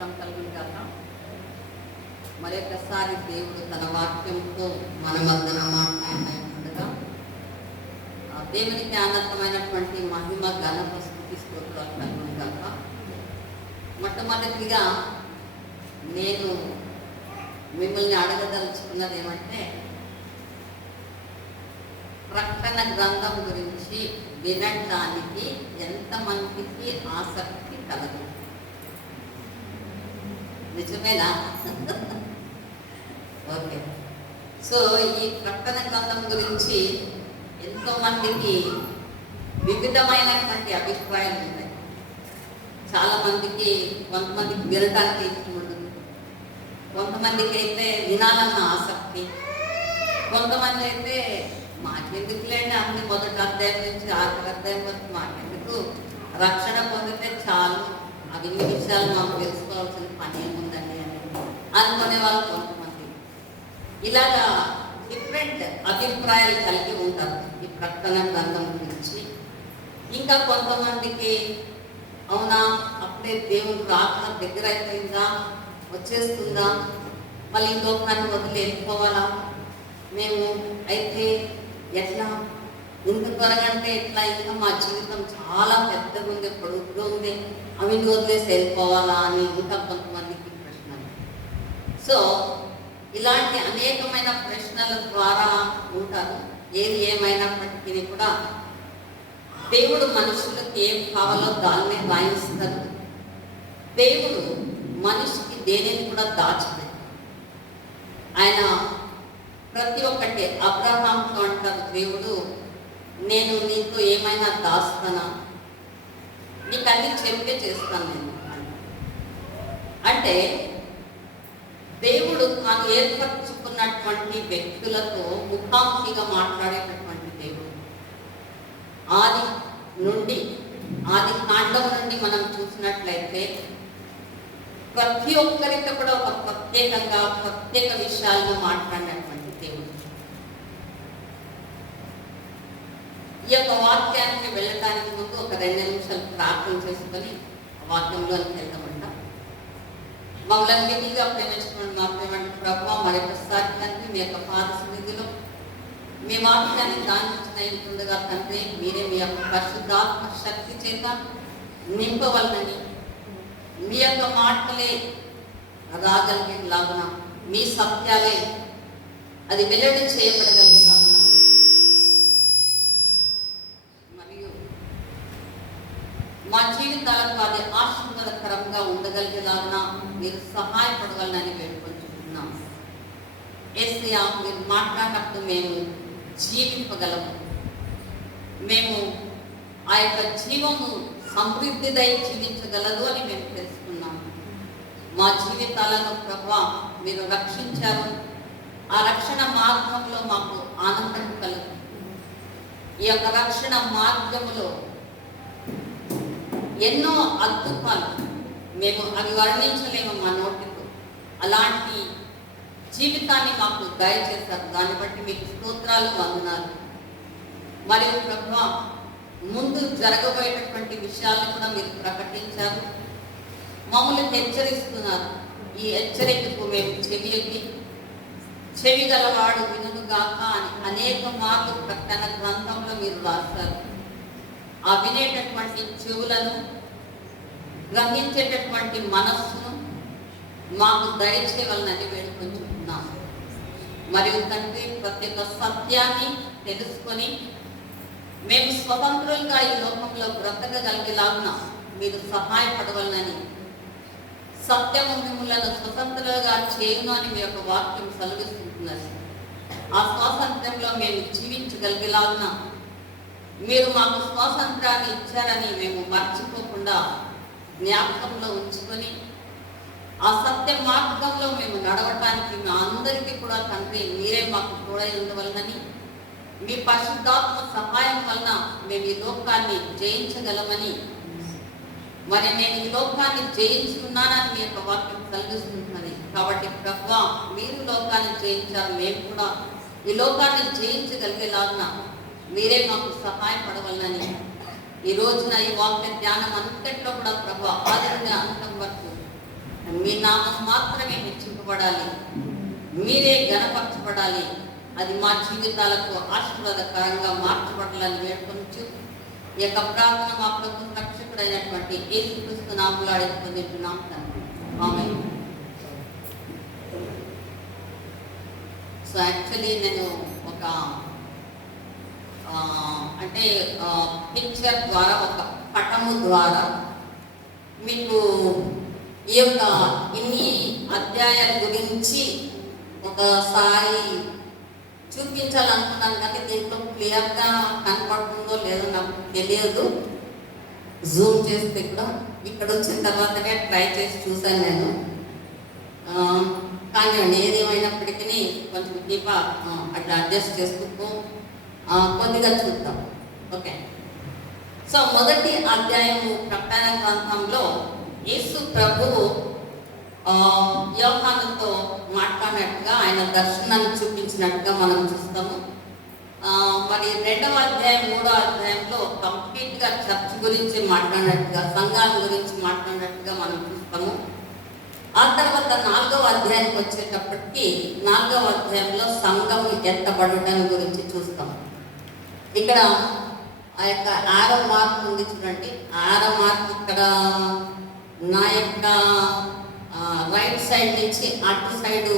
కలుగుగాక. మరొకసారి దేవుడు తన వాక్యంతో మన మధ్యన మాట్లాడుతుండగా దేవునికి ఆనందమైనటువంటి మహిమ ఘనత స్తుతి స్తోత్రాలు కలుగుగాక. మొట్టమొదటిగా నేను మిమ్మల్ని అడగదలుచుకున్నది ఏమంటే, ప్రకటన గ్రంథం గురించి వినడానికి ఎంతమందికి ఆసక్తి కలదు? నిజమేనా? ఓకే. సో ఈ ప్రకటన గ్రంథం గురించి ఎంతో మందికి వివిధమైనటువంటి అభిప్రాయాలు ఉన్నాయి. చాలా మందికి, కొంతమందికి వినడానికి ఇష్టం ఉంటుంది, కొంతమందికి అయితే వినాలన్న ఆసక్తి, కొంతమంది అయితే మాకెందుకులేండి అన్ని మొదటి అధ్యాయం నుంచి ఆఖరి అధ్యాయం వరకు మాకెందుకు, రక్షణ పొందితే చాలు, అవి విషయాలు మాకు తెలుసుకోవాల్సిన పని ఏముందండి అని అనుకునే వాళ్ళు కొంతమంది. ఇలాగా డిఫరెంట్ అభిప్రాయాలు కలిగి ఉంటారు ఈ ప్రకటన గ్రంథం గురించి. ఇంకా కొంతమందికి అవునా, అప్పుడే దేవుడు రాక దగ్గర అయిపోయిందా, వచ్చేస్తుందా, మళ్ళీ ఈ లోకాన్ని వదిలి వెళ్ళిపోవాలా మేము, అయితే ఎట్లా, ఇంత త్వరగా అంటే ఎట్లా, ఇంకా మా జీవితం చాలా పెద్దగా ఉంది, పొడుగుగా ఉంది, అవి వదిలేసి వెళ్ళిపోవాలా అని ఇంకా కొంతమందికి ప్రశ్నలు. సో ఇలాంటి అనేకమైన ప్రశ్నల ద్వారా ఉంటారు. ఏది ఏమైనప్పటికీ కూడా దేవుడు మనుషులకు ఏం కావాలో దాన్నే రాయిస్తారు. దేవుడు మనిషికి దేనిని కూడా దాచలేదు. ఆయన ప్రతి ఒక్కటి, అబ్రహాంతో అంటారు దేవుడు, నేను నీతో ఏమైనా దాస్తానా, నీకు అన్ని చెప్పే చేస్తాను నేను అంటే, దేవుడు తాను ఏర్పరచుకున్నటువంటి వ్యక్తులతో ముఖాముఖిగా మాట్లాడేటటువంటి దేవుడు. ఆది నుండి, ఆది కాండం నుండి మనం చూసినట్లయితే ప్రతి ఒక్కరితో కూడా ఒక ప్రత్యేక విషయాలను మాట్లాడినటువంటి దేవుడు. ఈ యొక్క వాక్యానికి వెళ్ళడానికి ముందు ఒక 2 నిమిషాలు ప్రార్థన చేసుకొని వాక్యంలోకి వెళ్తామంట. మమ్మల్ని మిగిలిగా ప్రేమించుకోండి, మా ప్రేమంటే ప్రభావ మరొకసారి తండ్రి మీ యొక్క పాద సన్నిధిలో మీ వాక్యాన్ని దానించినగా తండ్రి, మీరే మీ యొక్క పరిశుద్ధాత్మ శక్తి చేత నింపవలనని, మీ యొక్క మాటలే రాగలిగేలాగున, మీ సత్యాలే అది వెల్లడి చేయబడగలిగేలాగున, మరియు మా జీవితాలకు అది ఆశీర్వాదకరంగా ఉండగలిగేలాగున మీరు సహాయపడగలనని వేడుకొంచుకుంటున్నాం. యేసయ్యా, మీరు మాట్లాడినప్పుడు మేము జీవింపగలము, మేము ఆ యొక్క జీవము సమృద్ధిదై జీవించగలదు అని మేము తెలుసుకున్నాము. మా జీవితాలను ప్రభువా మీరు రక్షించారు. ఆ రక్షణ మార్గంలో మాకు ఆనందం కలుగు. ఈ యొక్క రక్షణ మార్గంలో ఎన్నో అద్భుతాలు మేము అవి వర్ణించలేము మా నోటితో. అలాంటి జీవితాన్ని మాకు దయచేశారు. దాన్ని బట్టి మీకు స్తోత్రాలు, వందనాలు. మరియు ప్రభువా, ముందు జరగబోయేటటువంటి విషయాలను కూడా మీరు ప్రకటించారు, మమ్మల్ని హెచ్చరిస్తున్నారు. ఈ హెచ్చరికకు మేము చెవి గలవాడు వినుగాక అని అనేక మార్లు ప్రకటన గ్రంథంలో మీరు రాశారు. ఆ వినేటటువంటి చెవులను, గ్రహించేటటువంటి మనస్సును మాకు దయచేయవలనని వేడుకొంచుకున్నాము. మరియు తండ్రి, ప్రతి ఒక్క సత్యాన్ని తెలుసుకొని మేము స్వతంత్రులుగా ఈ లోకంలో బ్రతకగలిగేలాగున మీరు సహాయపడవలనని, సత్యము మిమ్మల్ని స్వతంత్రులుగా చేయును అని మీ యొక్క వాక్యం సెలవిస్తున్నది. ఆ స్వాతంత్ర్యంలో మేము జీవించగలిగేలాగున మీరు మాకు స్వాతంత్రాన్ని ఇచ్చారని మేము మర్చిపోకుండా జ్ఞాపకంలో ఉంచుకొని, ఆ సత్య మార్గంలో మేము నడవటానికి మా అందరికీ కూడా తండ్రి మీరే మాకు తోడై ఉండవలనని, మీ పరిశుద్ధాత్మ సహాయం వలన మేము ఈ లోకాన్ని జయించగలమని, మరి నేను ఈ లోకాన్ని జయించుకున్నానని మీ యొక్క వాక్యం కలిగిస్తున్నది. కాబట్టి ప్రభువా, మీరు లోకాన్ని జయించారు, మేము కూడా ఈ లోకాన్ని జయించగలిగేలాగా మీరే మాకు సహాయపడవలనని ఈ రోజున ఈ వాక్య ధ్యానం అంతట్లో కూడా ప్రభు ఆది నుండి అంతం వరకు మీ నామం మాత్రమే హెచ్చింపబడాలి, మీరే గణపరచబడాలి, అది మా జీవితాలకు ఆశీర్వాదకరంగా మార్చబడాలని వేడుకొంచు ఈ యొక్క ప్రార్థన మా ప్రభు రక్షకుడైనటువంటి యేసుక్రీస్తు నామములో అడిగి పొందుతున్నాం తండ్రి. ఆమేన్. సో యాక్చువల్లీ నేను ఒక అంటే పిక్చర్ ద్వారా, ఒక పటము ద్వారా మీకు ఈ యొక్క ఇన్ని అధ్యాయాల గురించి ఒకసారి చూపించాలనుకున్నాను, కానీ దీంట్లో క్లియర్గా కనపడుతుందో లేదో నాకు తెలియదు. జూమ్ చేస్తే కూడా ఇక్కడ వచ్చిన తర్వాతనే ట్రై చేసి చూశాను నేను. కానీ ఏదేమైనప్పటికీ కొంచెం దీప అట్లా అడ్జస్ట్ చేసుకుంటూ కొద్దిగా చూద్దాం. ఓకే. సో మొదటి అధ్యాయము ప్రకటన గ్రంథంలో యేసు ప్రభువు యోహానుతో మాట్లాడినట్టుగా, ఆయన దర్శనాన్ని చూపించినట్టుగా మనం చూస్తాము. మరి రెండవ అధ్యాయం, మూడో అధ్యాయంలో కంప్లీట్గా చర్చ్ గురించి మాట్లాడినట్టుగా, సంఘాల గురించి మాట్లాడినట్టుగా మనం చూస్తాము. ఆ తర్వాత నాలుగవ అధ్యాయానికి వచ్చేటప్పటికి, నాలుగవ అధ్యాయంలో సంఘం ఎత్తబడటం గురించి చూస్తాము. ఇక్కడ ఆ యొక్క ఆరో మార్క్ ఉంది చూడండి. ఆరో మార్క్ ఇక్కడ నా యొక్క రైట్ సైడ్ నుంచి అటు సైడు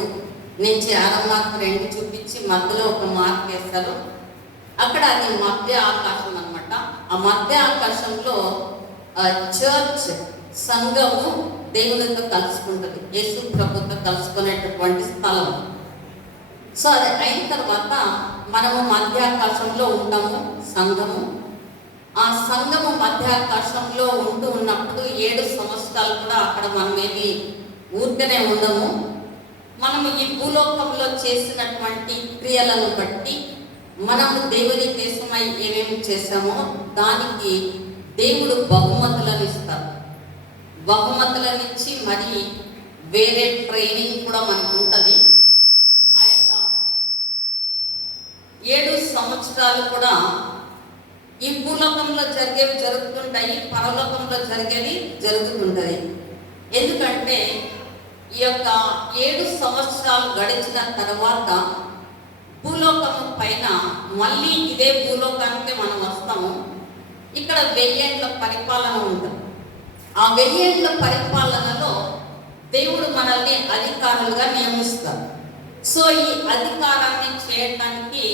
నుంచి ఆరో మార్క్ రెండు చూపించి మధ్యలో ఒక మార్క్ వేస్తారు. అక్కడ అది మధ్య ఆకాశం అన్నమాట. ఆ మధ్య ఆకాశంలో చర్చ్, సంఘము దేవునితో కలుసుకుంటుంది, యేసు ప్రభుతో కలుసుకునేటటువంటి స్థలం. సో అది అయిన తర్వాత మనము మధ్యాకాశంలో ఉంటాము, సంఘము. ఆ సంఘము మధ్యాకాశంలో ఉన్నప్పుడు 7 సంవత్సరాలు కూడా అక్కడ మనమేమి ఊరికనే ఉండము. మనము ఈ భూలోకంలో చేసినటువంటి క్రియలను బట్టి, మనము దేవుని దేశమై ఏమేమి చేశామో దానికి దేవుడు బహుమతులను ఇస్తారు. బహుమతులను ఇచ్చి మరి వేరే ట్రైనింగ్ కూడా మనకు ఉంటుంది. ఆ యొక్క 7 సంవత్సరాలు కూడా ఈ భూలోకంలో జరిగేవి జరుగుతుంటాయి, పరలోకంలో జరిగేది జరుగుతుంటుంది. ఎందుకంటే ఈ యొక్క 7 సంవత్సరాలు గడిచిన తర్వాత భూలోకము పైన మళ్ళీ ఇదే భూలోకానికి మనం వస్తాము. ఇక్కడ 1000 ఏళ్ల పరిపాలన ఉంటుంది. ఆ 1000 ఏళ్ల పరిపాలనలో దేవుడు మనల్ని అధికారులుగా నియమిస్తారు. సో ఈ అధికారాన్ని చేయటానికి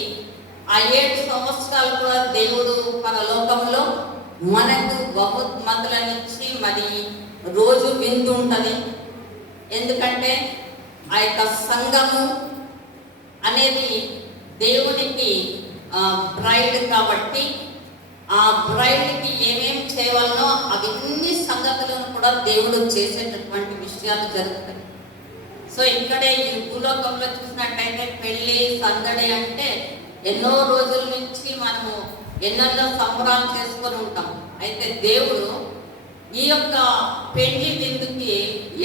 ఆ 7 సంవత్సరాలు కూడా దేవుడు మన లోకంలో మనకు బహుమతులనిచ్చి మరి రోజు విందు ఉంటుంది. ఎందుకంటే ఆ యొక్క సంఘము అనేది దేవునికి బ్రైడ్ కాబట్టి, ఆ బ్రైడ్కి ఏమేమి చేయవలనో అవన్నీ సంగతులను కూడా దేవుడు చేసేటటువంటి విషయాలు జరుగుతాయి. సో ఇక్కడే ఈ భూలోకంలో చూసినట్టయితే పెళ్ళి సందడి అంటే ఎన్నో రోజుల నుంచి మనము ఎన్నెన్నో సంబరాలు చేసుకొని ఉంటాం. అయితే దేవుడు ఈ యొక్క పెళ్లి విందుకి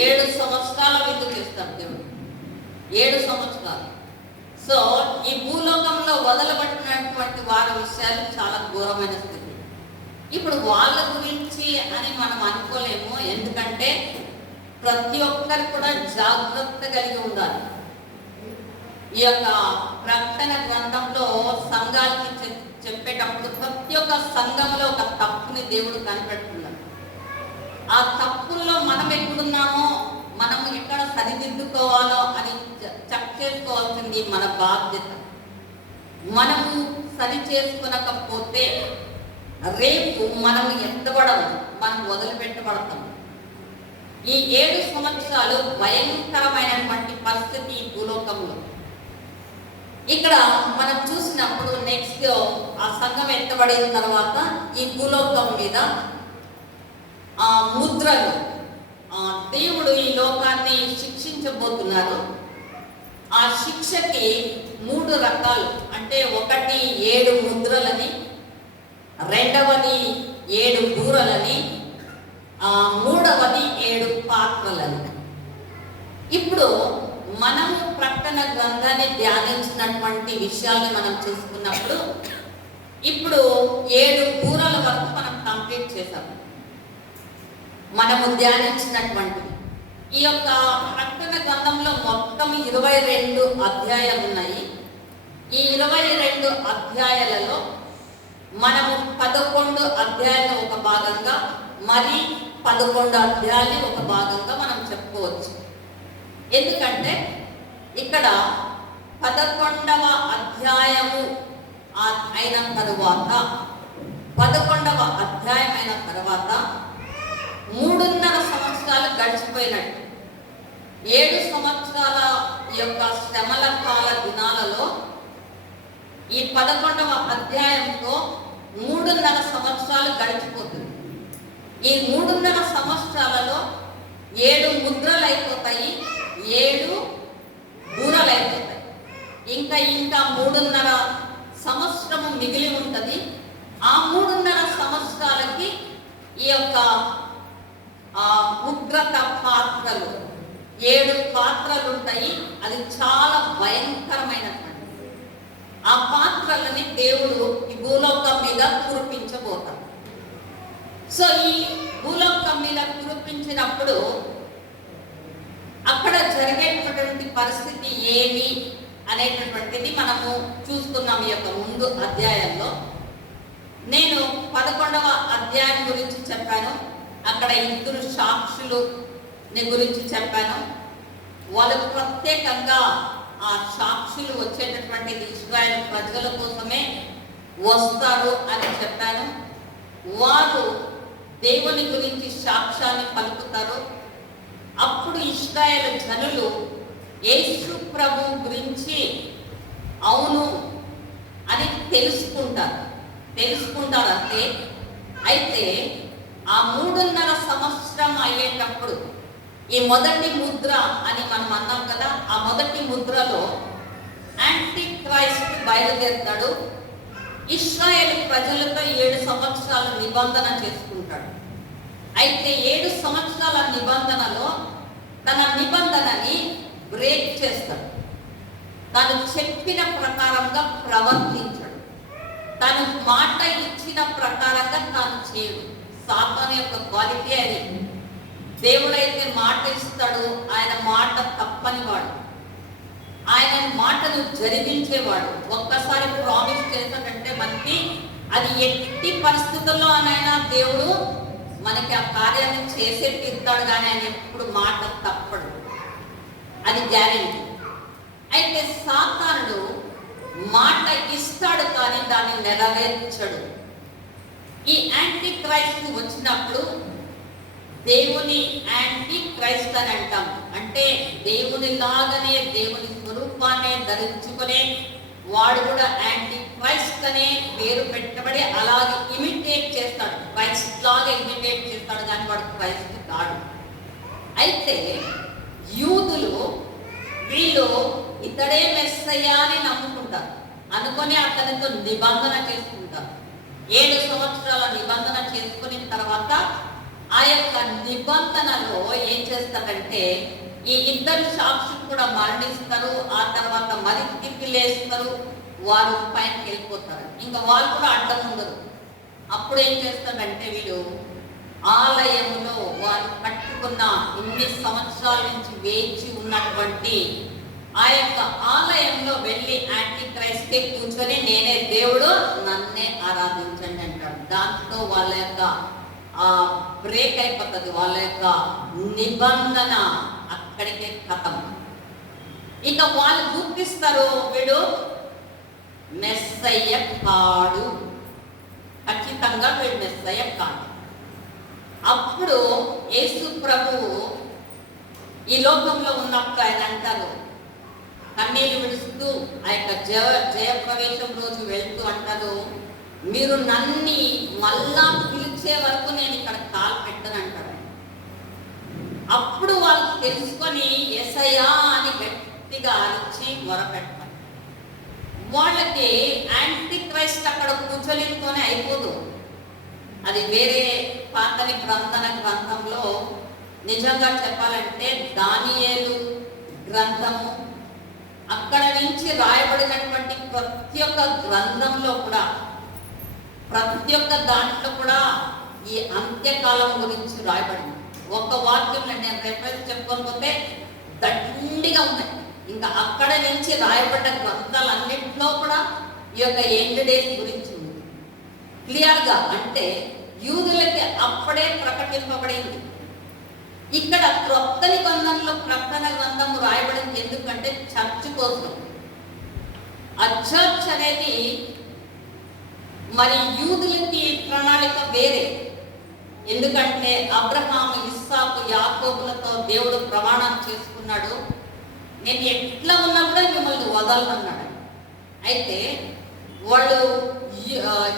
7 సంవత్సరాల విందుకు ఇస్తాడు దేవుడు. 7 సంవత్సరాలు. సో ఈ భూలోకంలో వదలబట్టినటువంటి వారి విషయాలు చాలా ఘోరమైన స్థితి. ఇప్పుడు వాళ్ళ గురించి అని మనం అనుకోలేము. ఎందుకంటే ప్రతి ఒక్కరు కూడా జాగ్రత్త కలిగి ఉండాలి. ఈ యొక్క ప్రకటన గ్రంథంలో సంఘానికి చెప్పేటప్పుడు ప్రతి ఒక్క సంఘంలో ఒక తప్పుని దేవుడు కనిపెడుతున్నాడు. ఆ తప్పుల్లో మనం ఎక్కడున్నామో, మనం ఎక్కడ సరిదిద్దుకోవాలో అని చెక్ చేసుకోవాల్సింది మన బాధ్యత. మనము సరి చేసుకునకపోతే రేపు మనం ఎత్తబడము, మనం వదిలిపెట్టబడతాము. ఈ 7 సంవత్సరాలు భయంకరమైనటువంటి పరిస్థితి ఈ భూలోకంలో. ఇక్కడ మనం చూసినప్పుడు నెక్స్ట్ ఆ సంఘం ఎత్తబడిన తర్వాత ఈ భూలోకం మీద ఆ ముద్రలు, దేవుడు ఈ లోకాన్ని శిక్షించబోతున్నారు. ఆ శిక్షకి 3 రకాలు. అంటే ఒకటి 7 ముద్రలని, రెండవది 7 బూరలని, మూడవది 7 పాత్రలని. ఇప్పుడు మనము ప్రకటన గ్రంథాన్ని ధ్యానించినటువంటి విషయాల్ని మనం చూసుకున్నప్పుడు ఇప్పుడు 7 బూరల వరకు మనం కంప్లీట్ చేసాము. మనము ధ్యానించినటువంటివి ఈ యొక్క ప్రకటన గ్రంథంలో మొత్తం 22 అధ్యాయాలు ఉన్నాయి. ఈ 22 అధ్యాయాలలో మనము 11 అధ్యాయాలు ఒక భాగంగా, మరి 11 అధ్యాయాలు ఒక భాగంగా మనం చెప్పుకోవచ్చు. ఎందుకంటే ఇక్కడ 11వ అధ్యాయము అయిన తరువాత 11వ అధ్యాయం అయిన తర్వాత 3.5 సంవత్సరాలు గడిచిపోయినట్టు. 7 సంవత్సరాల యొక్క శ్రమల కాల దినాలలో ఈ 11వ అధ్యాయంతో 3.5 సంవత్సరాలు గడిచిపోతుంది. ఈ 3.5 సంవత్సరాలలో 7 ముద్రలు అయిపోతాయి, 7 బూరలు అయిపోతాయి. ఇంకా 3.5 సంవత్సరము మిగిలి ఉంటుంది. ఆ 3.5 సంవత్సరాలకి ఈ యొక్క ఉగ్రత పాత్రలు 7 పాత్రలు ఉంటాయి. అది చాలా భయంకరమైనటువంటి ఆ పాత్రలని దేవుడు ఈ భూలోకం మీద కురిపించబోతాడు. సో ఈ భూలోకం మీద కురిపించినప్పుడు అక్కడ జరిగేటటువంటి పరిస్థితి ఏమి అనేటటువంటిది మనము చూస్తున్నాం. ఈ యొక్క ముందు అధ్యాయంలో నేను 11వ అధ్యాయం గురించి చెప్పాను. అక్కడ 2 సాక్షులు గురించి చెప్పాను. వాళ్ళు ప్రత్యేకంగా ఆ సాక్షులు వచ్చేటటువంటిది ఇశ్రాయేలు ప్రజల కోసమే వస్తారు అని చెప్పాను. వారు దేవుని గురించి సాక్ష్యాన్ని పలుకుతారు. అప్పుడు ఇశ్రాయేలు జనులు యేసు ప్రభు గురించి అవును అని తెలుసుకుంటారంటే. అయితే ఆ 3.5 సంవత్సరం అయ్యేటప్పుడు ఈ మొదటి ముద్ర అని మనం అన్నాం కదా, ఆ మొదటి ముద్రలో యాంటీ క్రైస్ట్ బయలుదేరుతాడు. ఇశ్రాయేలు ప్రజలతో 7 సంవత్సరాల నిబంధన చేసుకుంటాడు. అయితే 7 సంవత్సరాల నిబంధనలో తన నిబంధనని బ్రేక్ చేస్తాడు. తాను చెప్పిన ప్రకారంగా ప్రవర్తించడు. తాను మాట ఇచ్చిన ప్రకారంగా తాను చేయడు. సాతాను యొక్క క్వాలిటీ అది. దేవుడైతే మాట ఇస్తాడు, ఆయన మాట తప్పని వాడు, ఆయన మాటను జరిగించేవాడు. ఒక్కసారి ప్రామిస్ చేస్తాడంటే మనకి అది ఎట్టి పరిస్థితుల్లో అనైనా దేవుడు మనకి ఆ కార్యాన్ని చేసే తీరుతాడు, కానీ ఆయన ఎప్పుడు మాట తప్పడు, అది గ్యారెంటీ. అయితే సాతానుడు మాట ఇస్తాడు కానీ దాన్ని నెరవేర్చడు. ఈ యాంటీ క్రైస్ట్ వచ్చినప్పుడు దేవుని యాంటీ క్రైస్ట్ అని అంటాం. అంటే దేవుని లాగానే, దేవుని స్వరూపాన్ని ధరించుకునే వాడు కూడా యాంటీ క్రైస్ట్ అనే పేరు పెట్టబడి అలాగే ఇమిటేట్ చేస్తాడు. క్రైస్ట్ లాగా ఇమిటేట్ చేస్తాడు, కానీ వాడు క్రైస్ట్ కాడు. అయితే యూదులు వీళ్ళు ఇతడే మెస్సయ్యా అని నమ్ముకుంటారు, అనుకొని అతనితో నిబంధన చేసుకుంటారు. 7 సంవత్సరాల నిబంధన చేసుకున్న తర్వాత ఆ యొక్క నిబంధనలో ఏం చేస్తారంటే ఈ 2 సాక్షులు కూడా మరణిస్తారు. ఆ తర్వాత మరి తిప్పిలేస్తారు, వారు పైనకి వెళ్ళిపోతారు. ఇంకా వాళ్ళు కూడా అడ్డం ఉండరు. అప్పుడు ఏం చేస్తాడంటే వీళ్ళు ఆలయంలో వారు కట్టుకున్న ఇన్ని సంవత్సరాల నుంచి వేచి ఉన్నటువంటి ఆ యొక్క ఆలయంలో వెళ్ళి యాంటీ క్రైస్టే కూర్చొని నేనే దేవుడు, నన్నే ఆరాధించండి అంటాడు. దాంతో వాళ్ళ యొక్క బ్రేక్ అయిపోతుంది. వాళ్ళ యొక్క నిబంధన అక్కడికే ఖతం. ఇక వాళ్ళు గుర్తిస్తారు, వీడు మెస్సయ్య కాడు, ఖచ్చితంగా వీడు మెస్సయ్య కాడు. అప్పుడు యేసు ప్రభువు ఈ లోకంలో ఉన్నప్పుడు ఆయన అంటారు, కన్నీళ్ళు విడుస్తూ ఆ యొక్క జయప్రవేశం రోజు వెళ్తూ అంటారు, మీరు నన్ను మళ్ళా పిలిచే వరకు నేను ఇక్కడ కాలు పెట్టను అంటాడు. అప్పుడు వాళ్ళు తెలుసుకొని యేసయ్యా అని గట్టిగా అరిచి మొరపెడతారు. వాళ్ళకి యాంటీ క్రైస్ట్ అక్కడ కూర్చొనితోనే అయిపోదు. అది వేరే పాత నిబంధన గ్రంథంలో నిజంగా చెప్పాలంటే దానియేలు గ్రంథము, అక్కడ నుంచి రాయబడినటువంటి ప్రతి ఒక్క గ్రంథంలో కూడా, ప్రతి ఒక్క దాంట్లో కూడా ఈ అంత్యకాలం గురించి రాయబడింది. ఒక వాక్యంలో నేను రెఫరెన్స్ చెప్పుకొని పోతే దండిగా ఉన్నాయి. ఇంకా అక్కడ నుంచి రాయబడ్డ గ్రంథాలన్నింటిలో కూడా ఈ యొక్క ఎండ్ డేస్ గురించి ఉంది క్లియర్గా. అంటే యూదులకి అప్పుడే ప్రకటింపబడింది. ఇక్కడ క్రొత్త నిబంధనలో ప్రకటన గ్రంథము రాయబడింది ఎందుకంటే చర్చ్ కోసం. ఆ చర్చ్ అనేది మరి యూదులకి ప్రణాళిక వేరే. ఎందుకంటే అబ్రహాము, ఇస్సాకు, యాకోబులతో దేవుడు ప్రమాణం చేసుకున్నాడు, నేను ఎట్లా ఉన్నా కూడా మిమ్మల్ని వదలనన్నాడు. అయితే వాళ్ళు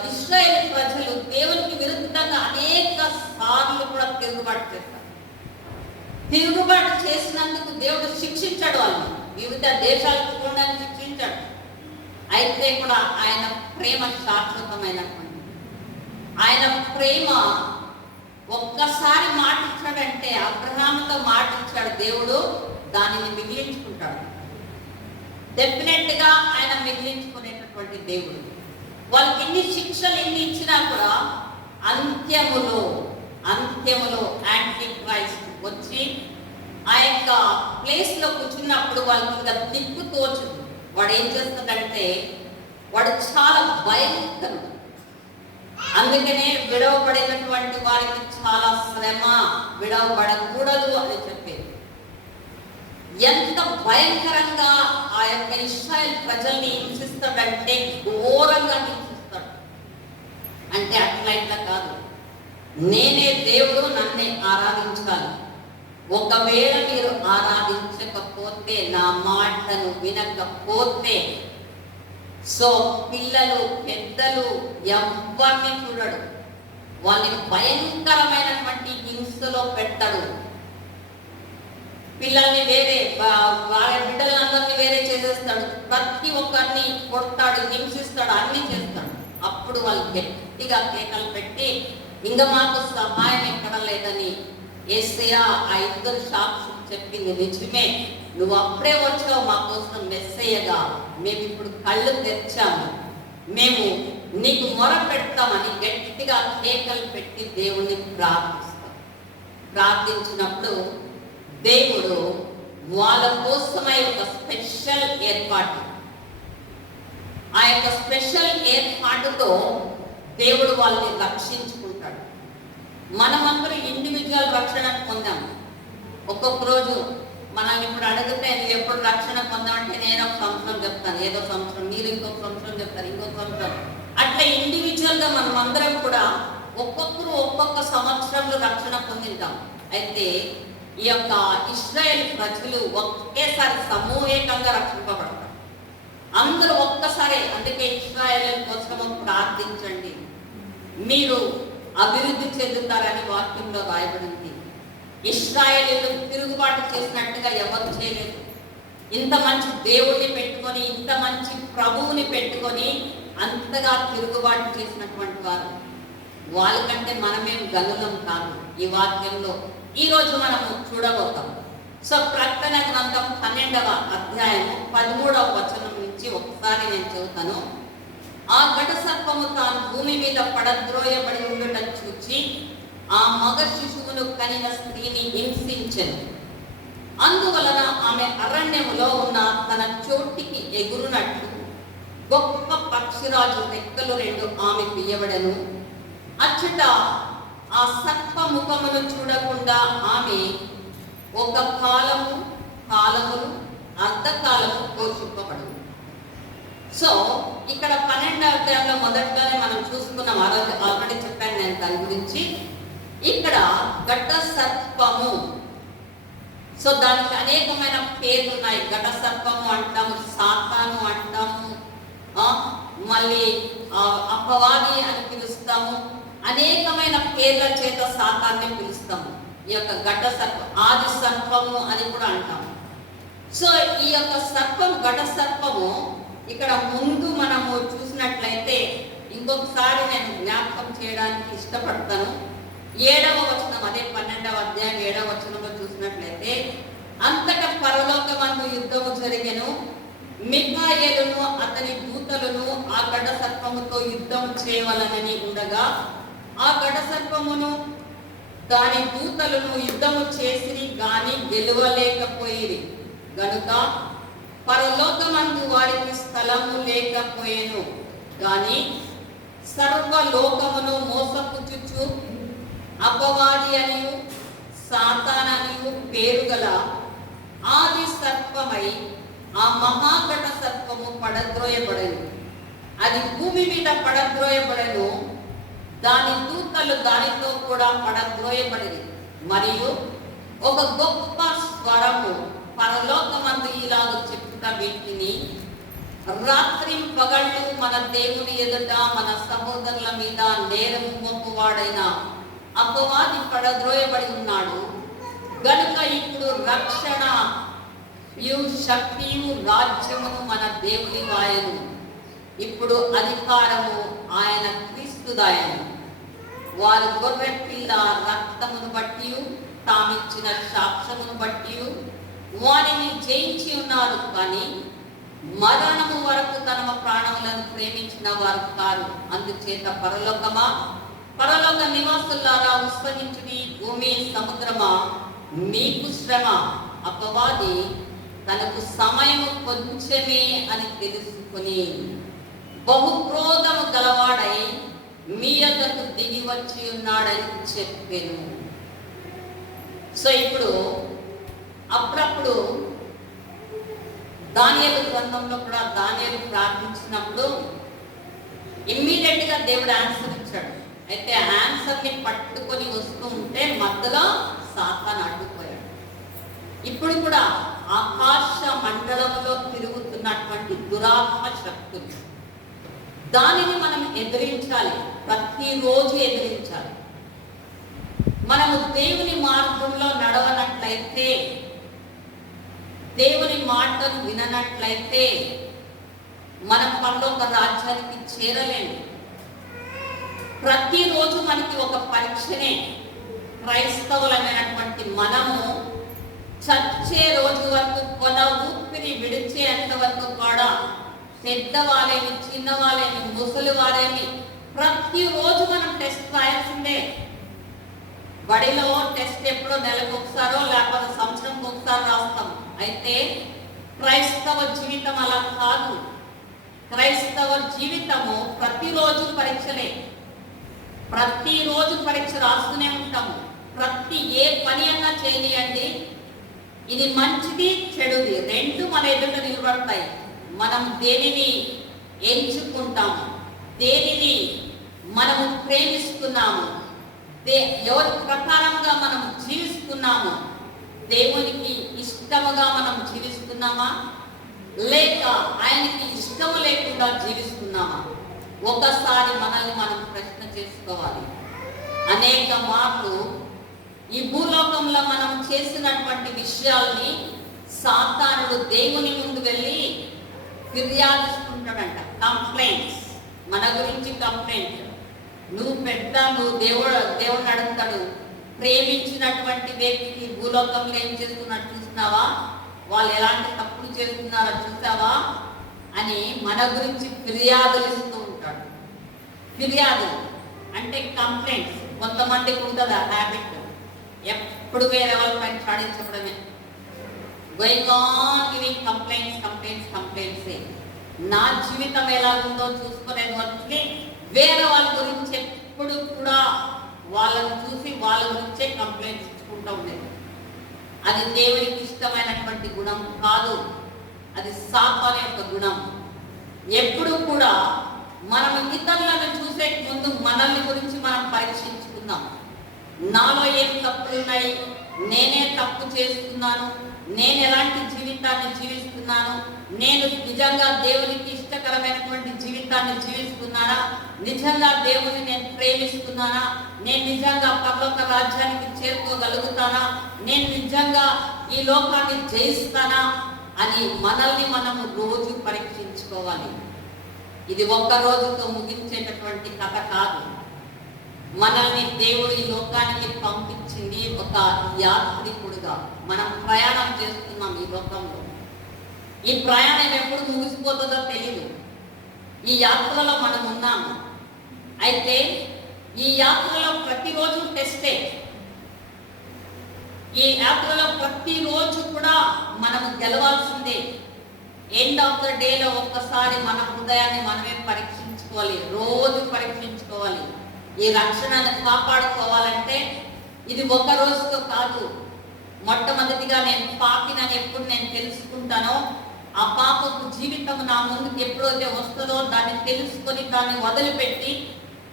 ఇశ్రాయేలు ప్రజలు దేవునికి విరుద్ధంగా అనేక సార్లు కూడా తిరుగుబాటు చేస్తారు. తిరుగుబాటు చేసినందుకు దేవుడు శిక్షించాడు, వాళ్ళని వివిధ దేశాలకు చూడడానికి శిక్షించాడు. అయితే కూడా ఆయన ప్రేమ శాశ్వతమైనటువంటి, ఆయన ప్రేమ ఒక్కసారి మాటిచ్చాడంటే, అబ్రహాముతో మాటిచ్చాడు దేవుడు, దానిని మిగిలించుకుంటాడు. డెఫినెట్ గా ఆయన మిగిలించుకునేటటువంటి దేవుడు. వాళ్ళకి ఎన్ని శిక్షలు ఎన్ని ఇచ్చినా కూడా అంత్యములో యాంటీ క్రైస్ట్ వచ్చి ఆ యొక్క ప్లేస్ లో కూర్చున్నప్పుడు వాళ్ళకి ఇంకా దిక్కు తోచదు. వాడు ఏం చేస్తాడంటే వాడు చాలా భయంకరుడు. అందుకనే విడవబడినటువంటి వారికి చాలా శ్రమ, విడవబడకూడదు అని చెప్పేది. ఎంత భయంకరంగా ఆ యొక్క ఇశ్రాయేల్ ప్రజల్ని హింసిస్తాడంటే ఘోరంగా హింసిస్తాడు. అంటే అట్లా కాదు, నేనే దేవుడు, నన్నే ఆరాధించాలి. ఒకవేళ మీరు ఆరాధించకపోతే, నా మాటను వినకపోతే, సో పిల్లలు పెద్దలు ఎవరిని చూడడు, వాళ్ళని భయంకరమైనటువంటి హింసలో పెట్టడు. పిల్లల్ని వేరే, వాళ్ళ బిడ్డలందరినీ వేరే చేసేస్తాడు, ప్రతి ఒక్కరిని కొడతాడు, హింసిస్తాడు, అన్ని చేస్తాడు. అప్పుడు వాళ్ళు గట్టిగా కేకలు పెట్టి ఇంకా మాకు సహాయం ఎక్కడ లేదని యేసయ్య ఆ ఇద్దరు సాక్షులు చెప్పింది నిజమే, నువ్వు అప్పుడే వచ్చావు మా కోసం మెస్సయ్యగా, మేము ఇప్పుడు కళ్ళు తెరిచాము, మేము నీకు మొర పెడతామని గట్టిగా కేకలు పెట్టి దేవుణ్ణి ప్రార్థిస్తాం. ప్రార్థించినప్పుడు దేవుడు వాళ్ళ కోసమై ఒక స్పెషల్ ఏర్పాటు, ఆ యొక్క స్పెషల్ ఏర్పాటుతో దేవుడు వాళ్ళని రక్షించుకుంటాడు. మనమందరూ ఇండివిజువల్ రక్షణ పొందాం. ఒక్కొక్క రోజు మనం ఇప్పుడు అడిగితే నువ్వు ఎప్పుడు రక్షణ పొందామంటే నేను ఒక సంవత్సరం చెప్తాను, ఏదో సంవత్సరం, మీరు ఇంకొక సంవత్సరం చెప్తారు, ఇంకొక సంవత్సరం. అట్లా ఇండివిజువల్ గా మనం అందరం కూడా ఒక్కొక్కరు ఒక్కొక్క సంవత్సరంలో రక్షణ పొందింటాం. అయితే ఈ యొక్క ఇశ్రాయేల్ ప్రజలు ఒకేసారి సమూహికంగా రక్షింపబడతారు, అందరూ ఒక్కసారి. అందుకే ఇశ్రాయేల్ కోసము ప్రార్థించండి, మీరు అభివృద్ధి చెందుతారని వాక్యంలో రాయబడింది. ఇశ్రాయేలీయులు తిరుగుబాటు చేసినట్టుగా ఎవరు చేయలేదు. ఇంత మంచి దేవుడిని పెట్టుకొని, ఇంత మంచి ప్రభువుని పెట్టుకొని అంతగా తిరుగుబాటు చేసినటువంటి వారు. వాళ్ళకంటే మనమేం గనులం కాదు. ఈ వాక్యంలో ఈ రోజు మనము చూడబోతాం. సో ప్రకటన గ్రంథం 12వ అధ్యాయము 13వ వచనం నుంచి ఒకసారి నేను చదువుతాను. ఆ ఘట సర్పము తాను భూమి మీద పడద్రోయబడి ఉండటం చూచి ఆ మగ శిశువును కనిన స్త్రీని హింసించెను. అందువలన ఆమె అరణ్యములో ఉన్న తన చోటికి ఎగురునట్లు గొప్ప పక్షిరాజు రెక్కలు 2 ఆమెకు ఇయ్యబడెను. అచ్చట ఆ సర్ప ముఖమును చూడకుండా ఆమె ఒక కాలములు అర్ధకాలము పోషింపబడు. సో ఇక్కడ 12వ అధ్యాయంలో మొదట్లోనే మనం చూసుకున్నాం, ఆల్రెడీ చెప్పాను నేను దాని గురించి. ఇక్కడ ఘట సర్పము, సో దానికి అనేకమైన పేర్లు ఉన్నాయి. ఘట సర్పము అంటాము, సాతాను అంటాము, మళ్ళీ అపవాది అని పిలుస్తాము, అనేకమైన పేర్ల చేత సాతాన్ని పిలుస్తాము. ఈ యొక్క ఘట సర్పం, ఆది సర్పము అని కూడా అంటాము. సో ఈ యొక్క సర్పం, ఘట సర్పము ఇక్కడ ముందు మనము చూసినట్లయితే, ఇంకొకసారి నేను జ్ఞాపకం చేయడానికి ఇష్టపడతాను. 7వ వచనం, అదే 12వ అధ్యాయం 7వ వచనంలో చూసినట్లయితే, అంతటా పరలోకమందు యుద్ధము జరిగెను, మిఖాయేలును అతని దూతలను ఆ ఘట సర్పముతో యుద్ధం చేయవలనని ఉండగా, ఆ ఘట సర్పమును దాని దూతలను యుద్ధము చేసిరి గాని గెలవలేకపోయిరి గనుక పరలోకమందు వారికి స్థలము లేకపోయెను. గాని సర్వలోకమును మోసపుచ్చుచు అపవాది అనియు సాతాననియు పేరు గల ఆది సర్పమై ఆ మహాఘట సర్పము పడద్రోయబడెను. అది భూమి మీద పడద్రోయబడెను. దాని దూతలు దానితో కూడా పడద్రోయబడింది. మరియు ఒక గొప్ప స్వరము పరలోకమందు ఇలాగ చెప్పుట వీటిని, రాత్రి పగళ్ళు మన దేవుని ఎదుట మన సహోదరుల మీద నేరము మోపువాడైన అపవాది పడద్రోయబడి ఉన్నాడు గనుక ఇప్పుడు రక్షణ శక్తియు రాజ్యమును మన దేవుని వాయను. ఇప్పుడు అధికారము ఆయన క్రీస్తుదాయను. వారు గొర్రె పిల్ల రక్తమును బట్టి తామిచ్చిన సాక్ష్యమును బట్టి వారిని జయించి ఉన్నారు. కానీ మరణము వరకు తమ ప్రాణములను ప్రేమించిన వారు కారు. అందుచేత పరలోకమా, పరలోక నివాసులారా ఉత్సహించుడి. భూమి సముద్రమా మీకు శ్రమ. అపవాది తనకు సమయము కొంచెమే అని తెలుసుకుని బహుక్రోధము గలవాడై మీ యొద్దకు దిగి వచ్చి ఉన్నాడని చెప్పాను. సో ఇప్పుడు అప్పుడప్పుడు దానియేలు గ్రంథంలో కూడా దానియేలు ప్రార్థించినప్పుడు ఇమ్మీడియట్ గా దేవుడు ఆన్సర్ ఇచ్చాడు. అయితే ఆన్సర్ ని పట్టుకొని వస్తూ ఉంటే మధ్యలో సాతాను అడ్డుపోయాడు. ఇప్పుడు కూడా ఆకాశ మండలంలో తిరుగుతున్నటువంటి దురాత్మ శక్తులు, దానిని మనం ఎదిరించాలి. ప్రతిరోజు ఎదిరించాలి. మనము దేవుని మార్గంలో నడవనట్లయితే, దేవుని మాటను విననట్లయితే మనం పరలోక రాజ్యానికి చేరలేము. ప్రతిరోజు మనకి ఒక పరీక్షనే. క్రైస్తవులమైనటువంటి మనము చచ్చే రోజు వరకు, కొన ఊపిరి విడిచేంత వరకు కూడా పెద్దవాళ్ళేమి, చిన్నవాళ్ళేమి, ముసలి వారేమి ప్రతిరోజు మనం టెస్ట్ రాయాల్సిందే. బడిలో టెస్ట్ ఎప్పుడో నెలకు ఒకసారో లేకపోతే సంవత్సరంకి ఒకసారి రాస్తాం. అయితే క్రైస్తవ జీవితం అలా కాదు. క్రైస్తవ జీవితము ప్రతిరోజు పరీక్షలే. ప్రతిరోజు పరీక్ష రాస్తూనే ఉంటాము. ఏ పని అన్నా చేయనియండి, ఇది మంచిది చెడుది రెండు మన ఎదుట నిలబడతాయి. మనం దేనిని ఎంచుకుంటాము, దేనిని మనము ప్రేమిస్తున్నాము, ఎవరి ప్రకారంగా మనం జీవిస్తున్నాము, దేవునికి ఇష్టముగా మనం జీవిస్తున్నామా లేక ఆయనకి ఇష్టము లేకుండా జీవిస్తున్నామా? ఒకసారి మనల్ని మనం ప్రశ్న చేసుకోవాలి. అనేక మార్లు ఈ భూలోకంలో మనం చేసినటువంటి విషయాల్ని సాతానుడు దేవుని ముందు వెళ్ళి ఫిర్యాదుకుంటాడంట. కంప్లైంట్స్, మన గురించి కంప్లైంట్. నువ్వు దేవుడిని అడుగుతాడు, ప్రేమించినటువంటి వ్యక్తికి భూలోకంలో ఏం చేస్తున్నట్టు చూస్తున్నావా, వాళ్ళు ఎలాంటి తప్పులు చేస్తున్నారో చూసావా అని మన గురించి ఫిర్యాదులు ఇస్తూ ఉంటాడు. ఫిర్యాదులు అంటే కంప్లైంట్స్. కొంతమందికి ఉంటుంది ఆ హ్యాబిట్, ఎప్పుడు వేరే వాళ్ళ పైన చాడించడమే. Going on giving complaints. నా జీవితం ఎలా ఉందో చూసుకునేది వరకు వేరే వాళ్ళ గురించి ఎప్పుడు కూడా వాళ్ళని చూసి వాళ్ళ గురించే కంప్లైంట్స్ ఇచ్చుకుంటూ ఉండేది. అది దేవునికి ఇష్టమైనటువంటి గుణం కాదు. అది సాతాను యొక్క గుణం. ఎప్పుడు కూడా మనం ఇతరులను చూసే ముందు మనల్ని గురించి మనం పరీక్షించుకుందాం. నాలో ఏం తప్పులు ఉన్నాయి, నేనే తప్పు చేస్తున్నాను, నేను ఎలాంటి జీవితాన్ని జీవిస్తున్నాను, నేను నిజంగా దేవునికి ఇష్టకరమైనటువంటి జీవితాన్ని జీవిస్తున్నానా, నిజంగా దేవుని నేను ప్రేమిస్తున్నానా, నేను నిజంగా పరలోక రాజ్యానికి చేరుకోగలుగుతానా, నేను నిజంగా ఈ లోకాన్ని జయిస్తానా అని మనల్ని మనము రోజు పరీక్షించుకోవాలి. ఇది ఒక్క రోజుతో ముగించేటటువంటి కథ కాదు. మనల్ని దేవుడు ఈ లోకానికి పంపించింది ఒక యాత్రికుడుగా. మనం ప్రయాణం చేస్తున్నాం ఈ లోకంలో. ఈ ప్రయాణం ఎప్పుడు ముగిసిపోతుందో తెలియదు. ఈ యాత్రలో మనం ఉన్నాము. అయితే ఈ యాత్రలో ప్రతిరోజు టెస్టే. ఈ యాత్రలో ప్రతిరోజు కూడా మనము గెలవాల్సిందే. ఎండ్ ఆఫ్ ద డేలో ఒక్కసారి మన హృదయాన్ని మనమే పరీక్షించుకోవాలి, రోజు పరీక్షించుకోవాలి. ఈ రక్షణను కాపాడుకోవాలంటే ఇది ఒక రోజుతో కాదు. మొట్టమొదటిగా నేను పాపినని ఎప్పుడు నేను తెలుసుకుంటానో, ఆ పాపపు జీవితం నా ముందుకు ఎప్పుడైతే వస్తుందో దాన్ని తెలుసుకొని దాన్ని వదిలిపెట్టి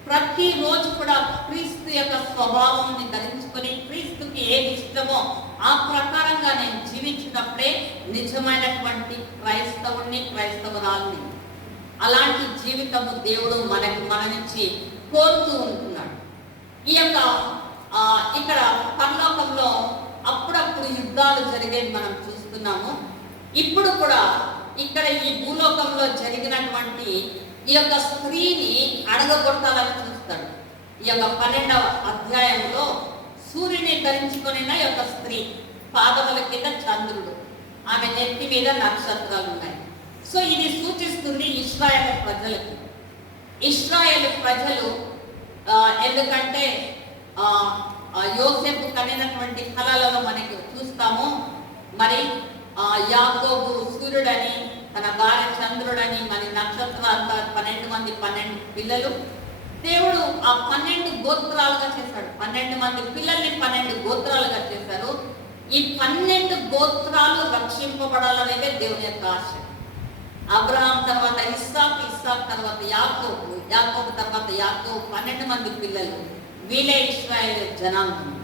ప్రతిరోజు కూడా క్రీస్తు యొక్క స్వభావాన్ని ధరించుకొని క్రీస్తుకి ఏది ఇష్టమో ఆ ప్రకారంగా నేను జీవించినప్పుడే నిజమైనటువంటి క్రైస్తవురాల్ని. అలాంటి జీవితము దేవుడు మన నుంచి కోరుతూ ఉంటున్నాడు. ఈ యొక్క ఇక్కడ పరలోకంలో అప్పుడప్పుడు యుద్ధాలు జరిగేది మనం చూస్తున్నాము. ఇప్పుడు కూడా ఇక్కడ ఈ భూలోకంలో జరిగినటువంటి ఈ యొక్క స్త్రీని అడగగొట్టాలని చూస్తాడు. ఈ యొక్క 12వ అధ్యాయంలో సూర్యుని ధరించుకుని ఈ యొక్క స్త్రీ పాదముల కింద చంద్రుడు, ఆమె నెత్తి మీద నక్షత్రాలు ఉన్నాయి. సో ఇది సూచిస్తుంది ఇశ్రాయేలు ప్రజలకు. ఇశ్రాయేలు ప్రజలు ఎందుకంటే యోసేపు కనినటువంటి కళలలో మనకి చూస్తాము. మరి యాకోబు సూర్యుడని, తన భార్య చంద్రుడని, మరి నక్షత్రాలు 12 మంది 12 పిల్లలు. దేవుడు ఆ 12 గోత్రాలుగా చేశాడు. 12 మంది పిల్లల్ని 12 గోత్రాలుగా చేశారు. ఈ 12 గోత్రాలు రక్షింపబడాలనేదే దేవుని యొక్క ఆశ. అబ్రహాం తర్వాత ఇస్సాకు, ఇస్సాకు తర్వాత యాకోబు, యాకోబు తర్వాత యాకోబు, 12 మంది పిల్లలు. వీళ్ళే ఇశ్రాయేలు జనాంగం.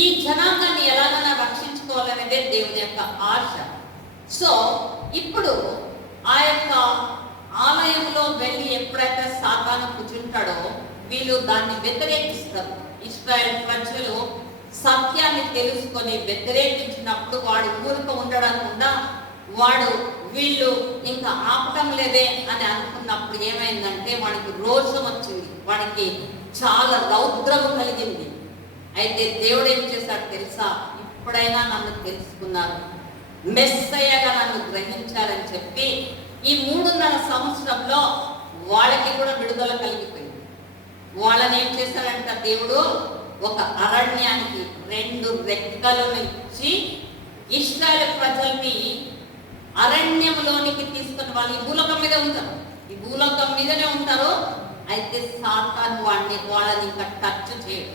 ఈ జనాంగాన్ని ఎలాగైనా రక్షించుకోవాలనేదే దేవుని యొక్క ఆశ. సో ఇప్పుడు ఆ యొక్క ఆలయంలో వెళ్ళి ఎప్పుడైతే సాతాను కూర్చుంటాడో వీళ్ళు దాన్ని వ్యతిరేకిస్తారు. ఇశ్రాయేల్ ప్రజలు సత్యాన్ని తెలుసుకొని వ్యతిరేకించినప్పుడు వాడు ఊరుక ఉండకుండా వీళ్ళు ఇంకా ఆపటం లేదే అని అనుకున్నప్పుడు ఏమైందంటే వాడికి రోషం వచ్చింది, వాడికి చాలా రౌద్రము కలిగింది. అయితే దేవుడు ఏం చేశాడు తెలుసా? ఇప్పుడైనా నన్ను తెలుసుకున్నారు, మెస్సయ్యగా నన్ను గ్రహించారని చెప్పి ఈ 3.5 సంవత్సరంలో వాళ్ళకి కూడా విడుదల కలిగిపోయింది. వాళ్ళని ఏం చేశాడంట దేవుడు? ఒక అరణ్యానికి 2 రెక్కలను ఇచ్చి ఇశ్రాయేలు ప్రజల్ని అరణ్యంలోనికి తీసుకుని, వాళ్ళు ఈ భూలోకం మీద ఉంటారు, ఈ భూలోకం మీదనే ఉంటారు. అయితే సాతాను వాళ్ళని ఇంకా టచ్ చేయడు.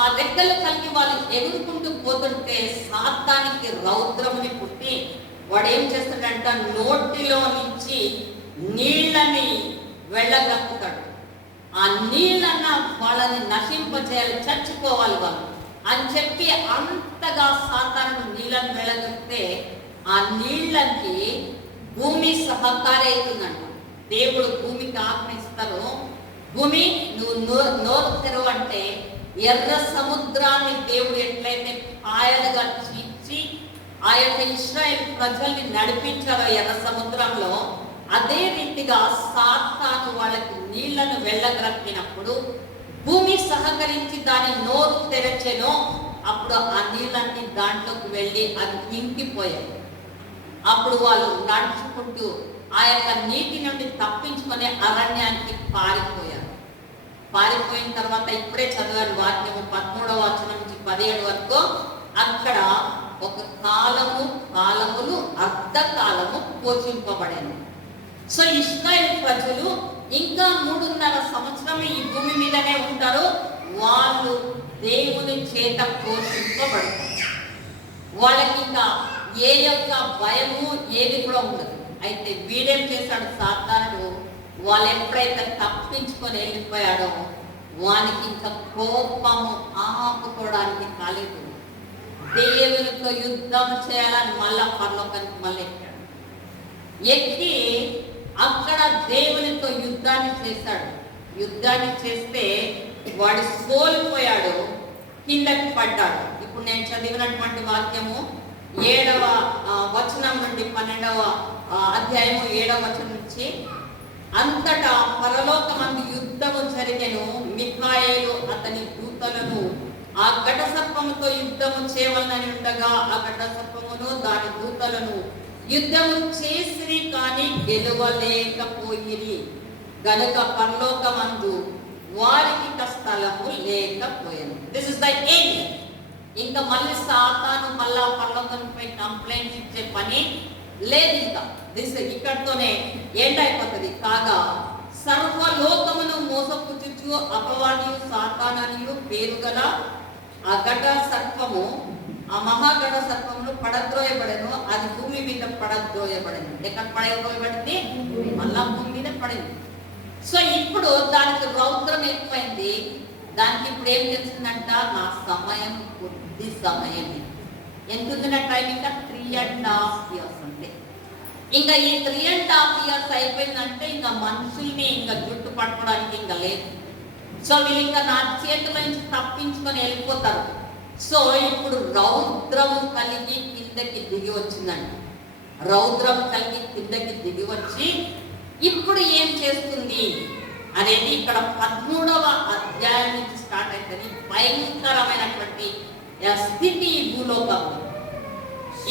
ఆ రెక్కలు కలిగి వాళ్ళు ఎగురుకుంటూ పోతుంటే సాతానికి రౌద్రముని పుట్టి వాడు ఏం చేస్తాడంట, నోటిలో నుంచి నీళ్ళని వెళ్ళగక్కుతాడు. ఆ నీళ్ళన్న వాళ్ళని నశింపజేయాలి, చచ్చిపోవాలి వాళ్ళు అని చెప్పి అంతగా సాతాను నీళ్ళని వెళ్ళగక్కితే ఆ నీళ్ళకి భూమి సహకారి అవుతుందంట. దేవుడు భూమికి ఆజ్ఞిస్తారు, భూమి నువ్వు నోరు తెరవు అంటే ఎర్ర సముద్రాన్ని దేవుడు ఎట్లయితే పాయలుగా చీల్చి ఆ యొక్క ఇశ్రాయేల్ ప్రజల్ని నడిపించారో ఎర్ర సముద్రంలో, అదే రీతిగా సాతాను వాళ్ళకి నీళ్లను వెళ్ళగలిపినప్పుడు భూమి సహకరించి దాని నోరు తెరచెనో అప్పుడు ఆ నీళ్ళన్నీ దాంట్లోకి వెళ్ళి అది ఇంకిపోయాయి. అప్పుడు వాళ్ళు నడుచుకుంటూ ఆ యొక్క నీటి నుండి తప్పించుకునే అరణ్యానికి పారిపోయారు. పారిపోయిన తర్వాత ఇప్పుడే చదివారు వాక్యము 13వ వచనం నుంచి 17 వరకు. అక్కడ ఒక కాలములు అర్ధకాలము పోషింపబడింది. సో ఇశ్రాయేలు ప్రజలు ఇంకా 3.5 సంవత్సరం ఈ భూమి మీదనే ఉంటారు. వాళ్ళు దేవుని చేత పోషింపబడతారు. వాళ్ళకి ఇంకా ఏ యొక్క భయము ఏది కూడా ఉండదు. అయితే వీడేం చేశాడు సాతానుడు? వాళ్ళు ఎప్పుడైతే తప్పించుకొని వెళ్ళిపోయాడో వానికి ఇంకా కోపము ఆపుకోవడానికి కాలేదు. దేవునితో యుద్ధం చేయాలని మళ్ళా పరలోకానికి మళ్ళీ ఎక్కాడు. ఎక్కి అక్కడ దేవునితో యుద్ధాన్ని చేశాడు. యుద్ధాన్ని చేస్తే వాడు సోలిపోయాడు, కిందకి పడ్డాడు. ఇప్పుడు నేను చదివినటువంటి వాక్యము 7వ వచనం నుండి 12వ అధ్యాయము 7వ వచనం నుంచి. అంతటా పరలోకమందు యుద్ధము జరిగెను. మిఖాయేలు అతని దూతలను ఆ ఘటసర్పముతో యుద్ధము చేయవలనని ఉండగా ఆ ఘటసర్పమును దాని దూతలను యుద్ధము చేసిరి కానీ గెలవలేకపోయిరి గనుక పరలోకమందు వారికి స్థలము లేకపోయాను. This is the end. ఇంకా మళ్ళీ సాతాను మళ్ళా పర్లోకంపై కంప్లైంట్స్ ఇచ్చే పని లేదు. ఇంకా ఇక్కడితోనే ఎండ్ అయిపోతుంది. కాగా సర్వలోకమును మోసపుచ్చుచు అపవాదియు సాతాననియు పేరు గల ఆ ఘట సర్పము, ఆ మహాగఢ సర్పమును పడద్రోయబడెను. అది భూమి మీద పడద్రోయబడింది. ఎక్కడ పడద్రోయబడింది? మళ్ళా భూమి మీద పడింది. సో ఇప్పుడు దానికి రౌద్రం ఎక్కువైంది. దానికి ఇప్పుడు ఏం తెలిసిందంట? నా సమయం కొద్ది సమయం. ఎంత ఉంది నా టైం? ఇంకా 3.5 years అంతే. ఇంకా ఈ 3.5 years అయిపోయిందంటే ఇంకా మనుషుల్ని ఇంకా జుట్టు పట్టుకోవడానికి ఇంకా లేదు. సో వీళ్ళు ఇంకా నా చేతుల నుంచి తప్పించుకొని వెళ్ళిపోతారు. సో ఇప్పుడు రౌద్రము కలిగి కిందకి దిగి వచ్చిందండి. రౌద్రం కలిగి కిందకి దిగి వచ్చి ఇప్పుడు ఏం చేస్తుంది అనేది ఇక్కడ 13వ అధ్యాయం నుంచి స్టార్ట్ అవుతుంది. భయంకరమైనటువంటి స్థితి ఈ భూలోకం.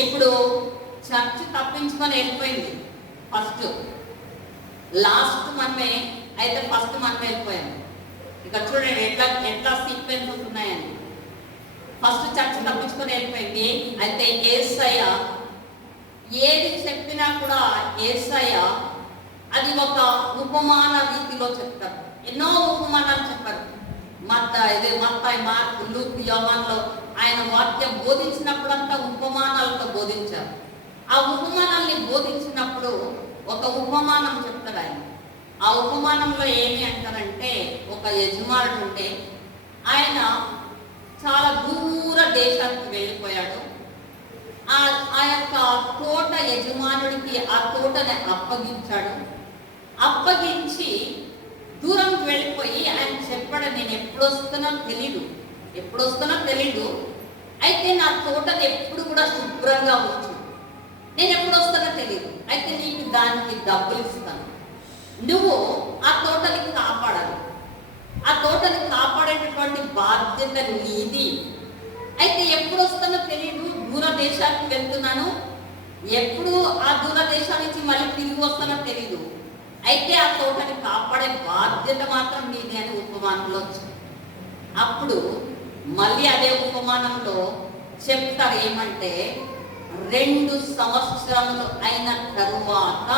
ఇప్పుడు చర్చ్ తప్పించుకొని వెళ్ళిపోయింది. లాస్ట్ మనమే అయితే ఫస్ట్ మనమే వెళ్ళిపోయాము. ఇక్కడ చూడండి ఎట్లా సీక్వెన్సెస్ ఉన్నాయని. ఫస్ట్ చర్చ్ తప్పించుకొని వెళ్ళిపోయింది. అయితే యేసయ్య ఏది చెప్పినా కూడా యేసయ్య అది ఒక ఉపమాన రీతిలో చెప్తారు. ఎన్నో ఉపమానాలు చెప్పారు. మత్తాయి, మార్కు, లూకు, యోహానులో ఆయన వాక్యం బోధించినప్పుడంతా ఉపమానాలతో బోధించారు. ఆ ఉపమానాల్ని బోధించినప్పుడు ఒక ఉపమానం చెప్తాడు ఆయన. ఆ ఉపమానంలో ఏమి అంటారంటే, ఒక యజమానుడు ఉంటే ఆయన చాలా దూర దేశానికి వెళ్ళిపోయాడు. ఆ యొక్క తోట యజమానుడికి ఆ తోటని అప్పగించి దూరంకి వెళ్ళిపోయి ఆయన చెప్పాడు, నేను ఎప్పుడు వస్తున్నా తెలీదు, అయితే నా తోటని ఎప్పుడు కూడా శుభ్రంగా ఉంచు, నేను ఎప్పుడు వస్తానో తెలియదు, అయితే నీకు దానికి డబ్బులు ఇస్తాను, నువ్వు ఆ తోటని కాపాడాలి, ఆ తోటని కాపాడేటటువంటి బాధ్యత నీది. అయితే ఎప్పుడు వస్తానో తెలియదు, దూర దేశానికి వెళ్తున్నాను, ఎప్పుడు ఆ దూర దేశం నుంచి మళ్ళీ తిరిగి వస్తానో తెలీదు, అయితే ఆ తోటని కాపాడే బాధ్యత మాత్రం నీది అని ఉపమానంలో వచ్చింది. అప్పుడు మళ్ళీ అదే ఉపమానంలో చెప్తారు ఏమంటే, 2 సంవత్సరములు అయిన తరువాత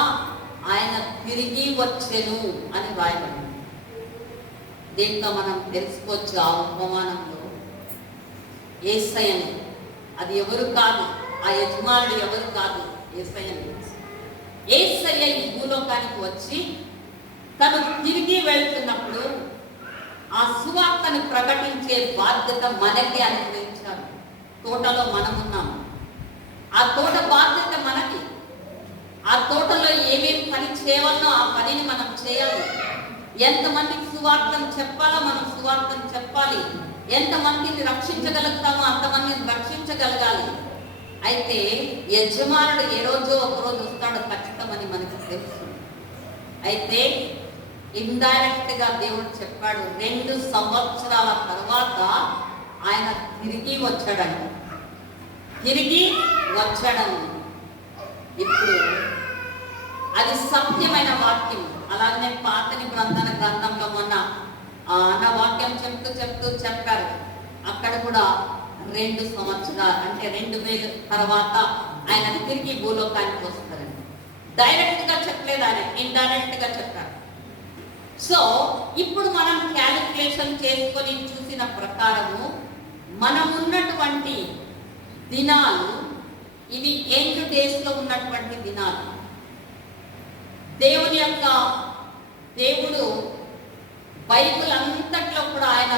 ఆయన తిరిగి వచ్చెను అని రాయబడింది. దీంతో మనం తెలుసుకోవచ్చు ఆ ఉపమానంలో యేసయ్యని, అది ఎవరు కాదు, ఆ యజమానుడు ఎవరు కాదు, యేసయ్యని. యేసయ్య ఈ భూలోకానికి వచ్చి తను తిరిగి వెళ్తున్నప్పుడు ఆ సువార్తని ప్రకటించే బాధ్యత మనకి అనుగ్రహించారు. తోటలో మనం ఉన్నాము, ఆ తోట బాధ్యత మనకి. ఆ తోటలో ఏమేమి పని చేయవలనో ఆ పనిని మనం చేయాలి. ఎంతమందికి సువార్తను చెప్పాలో మనం సువార్తను చెప్పాలి. ఎంతమందిని రక్షించగలుగుతామో అంతమందిని రక్షించగలగాలి. అయితే యజమానుడు ఏ రోజో ఒకరోజు వస్తాడో ఖచ్చితమని మనకు తెలుసు. అయితే ఇండైరెక్ట్ గా దేవుడు చెప్పాడు, 2 సంవత్సరాల తర్వాత ఆయన తిరిగి వచ్చాడని. ఇప్పుడు అది సత్యమైన వాక్యం. అలాగనే పాత నిబంధన గ్రంథంలో మొన్న అన్న వాక్యం చెప్తూ చెప్పారు. అక్కడ కూడా 2 సంవత్సరాలు అంటే 2000 తర్వాత ఆయన తిరిగి భూలోకానికి వస్తారని. డైరెక్ట్ గా చెప్పలేదు ఆయన, ఇండైరెక్ట్ గా చెప్పారు. సో ఇప్పుడు మనం క్యాలిక్యులేషన్ చేసుకొని చూసిన ప్రకారము మనం ఉన్నటువంటి దినాలు ఇవి ఎండ్ డేస్ లో ఉన్నటువంటి దినాలు. దేవుడు బైబిల్ అంతట్లో కూడా ఆయన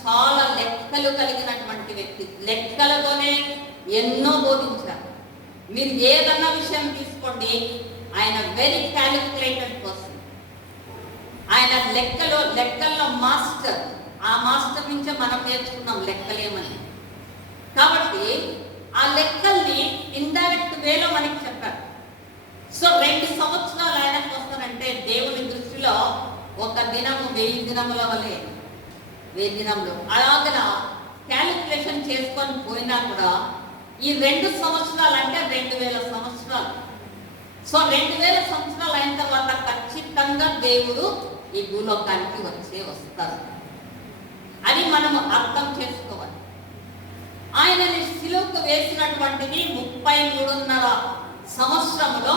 చాలా లెక్కలు కలిగినటువంటి వ్యక్తి. లెక్కలతోనే ఎన్నో బోధించారు. మీరు ఏదన్నా విషయం తీసుకోండి, ఆయన వెరీ క్యాలిక్యులేటెడ్ పర్సన్. ఆయన లెక్కల్లో మాస్టర్. ఆ మాస్టర్ నుంచే మనం నేర్చుకున్నాం లెక్కలేమని. కాబట్టి ఆ లెక్కల్ని ఇండైరెక్ట్ వేలో మనకి చెప్పారు. సో 2 సంవత్సరాలు ఆయనకు వస్తారంటే దేవుని దృష్టిలో ఒక దినము 1000 దినముల వలె. 1000 దినంలో అలాగన క్యాలిక్యులేషన్ చేసుకొని పోయినా కూడా ఈ 2 సంవత్సరాలు అంటే 2000 సంవత్సరాలు. సో 2000 సంవత్సరాలు అయిన తర్వాత ఖచ్చితంగా దేవుడు ఈ భూలోకానికి వస్తారు. అది మనం అర్థం చేసుకోవాలి. ఆయనని సిలువకు వేసినటువంటిది 33.5 సంవత్సరంలో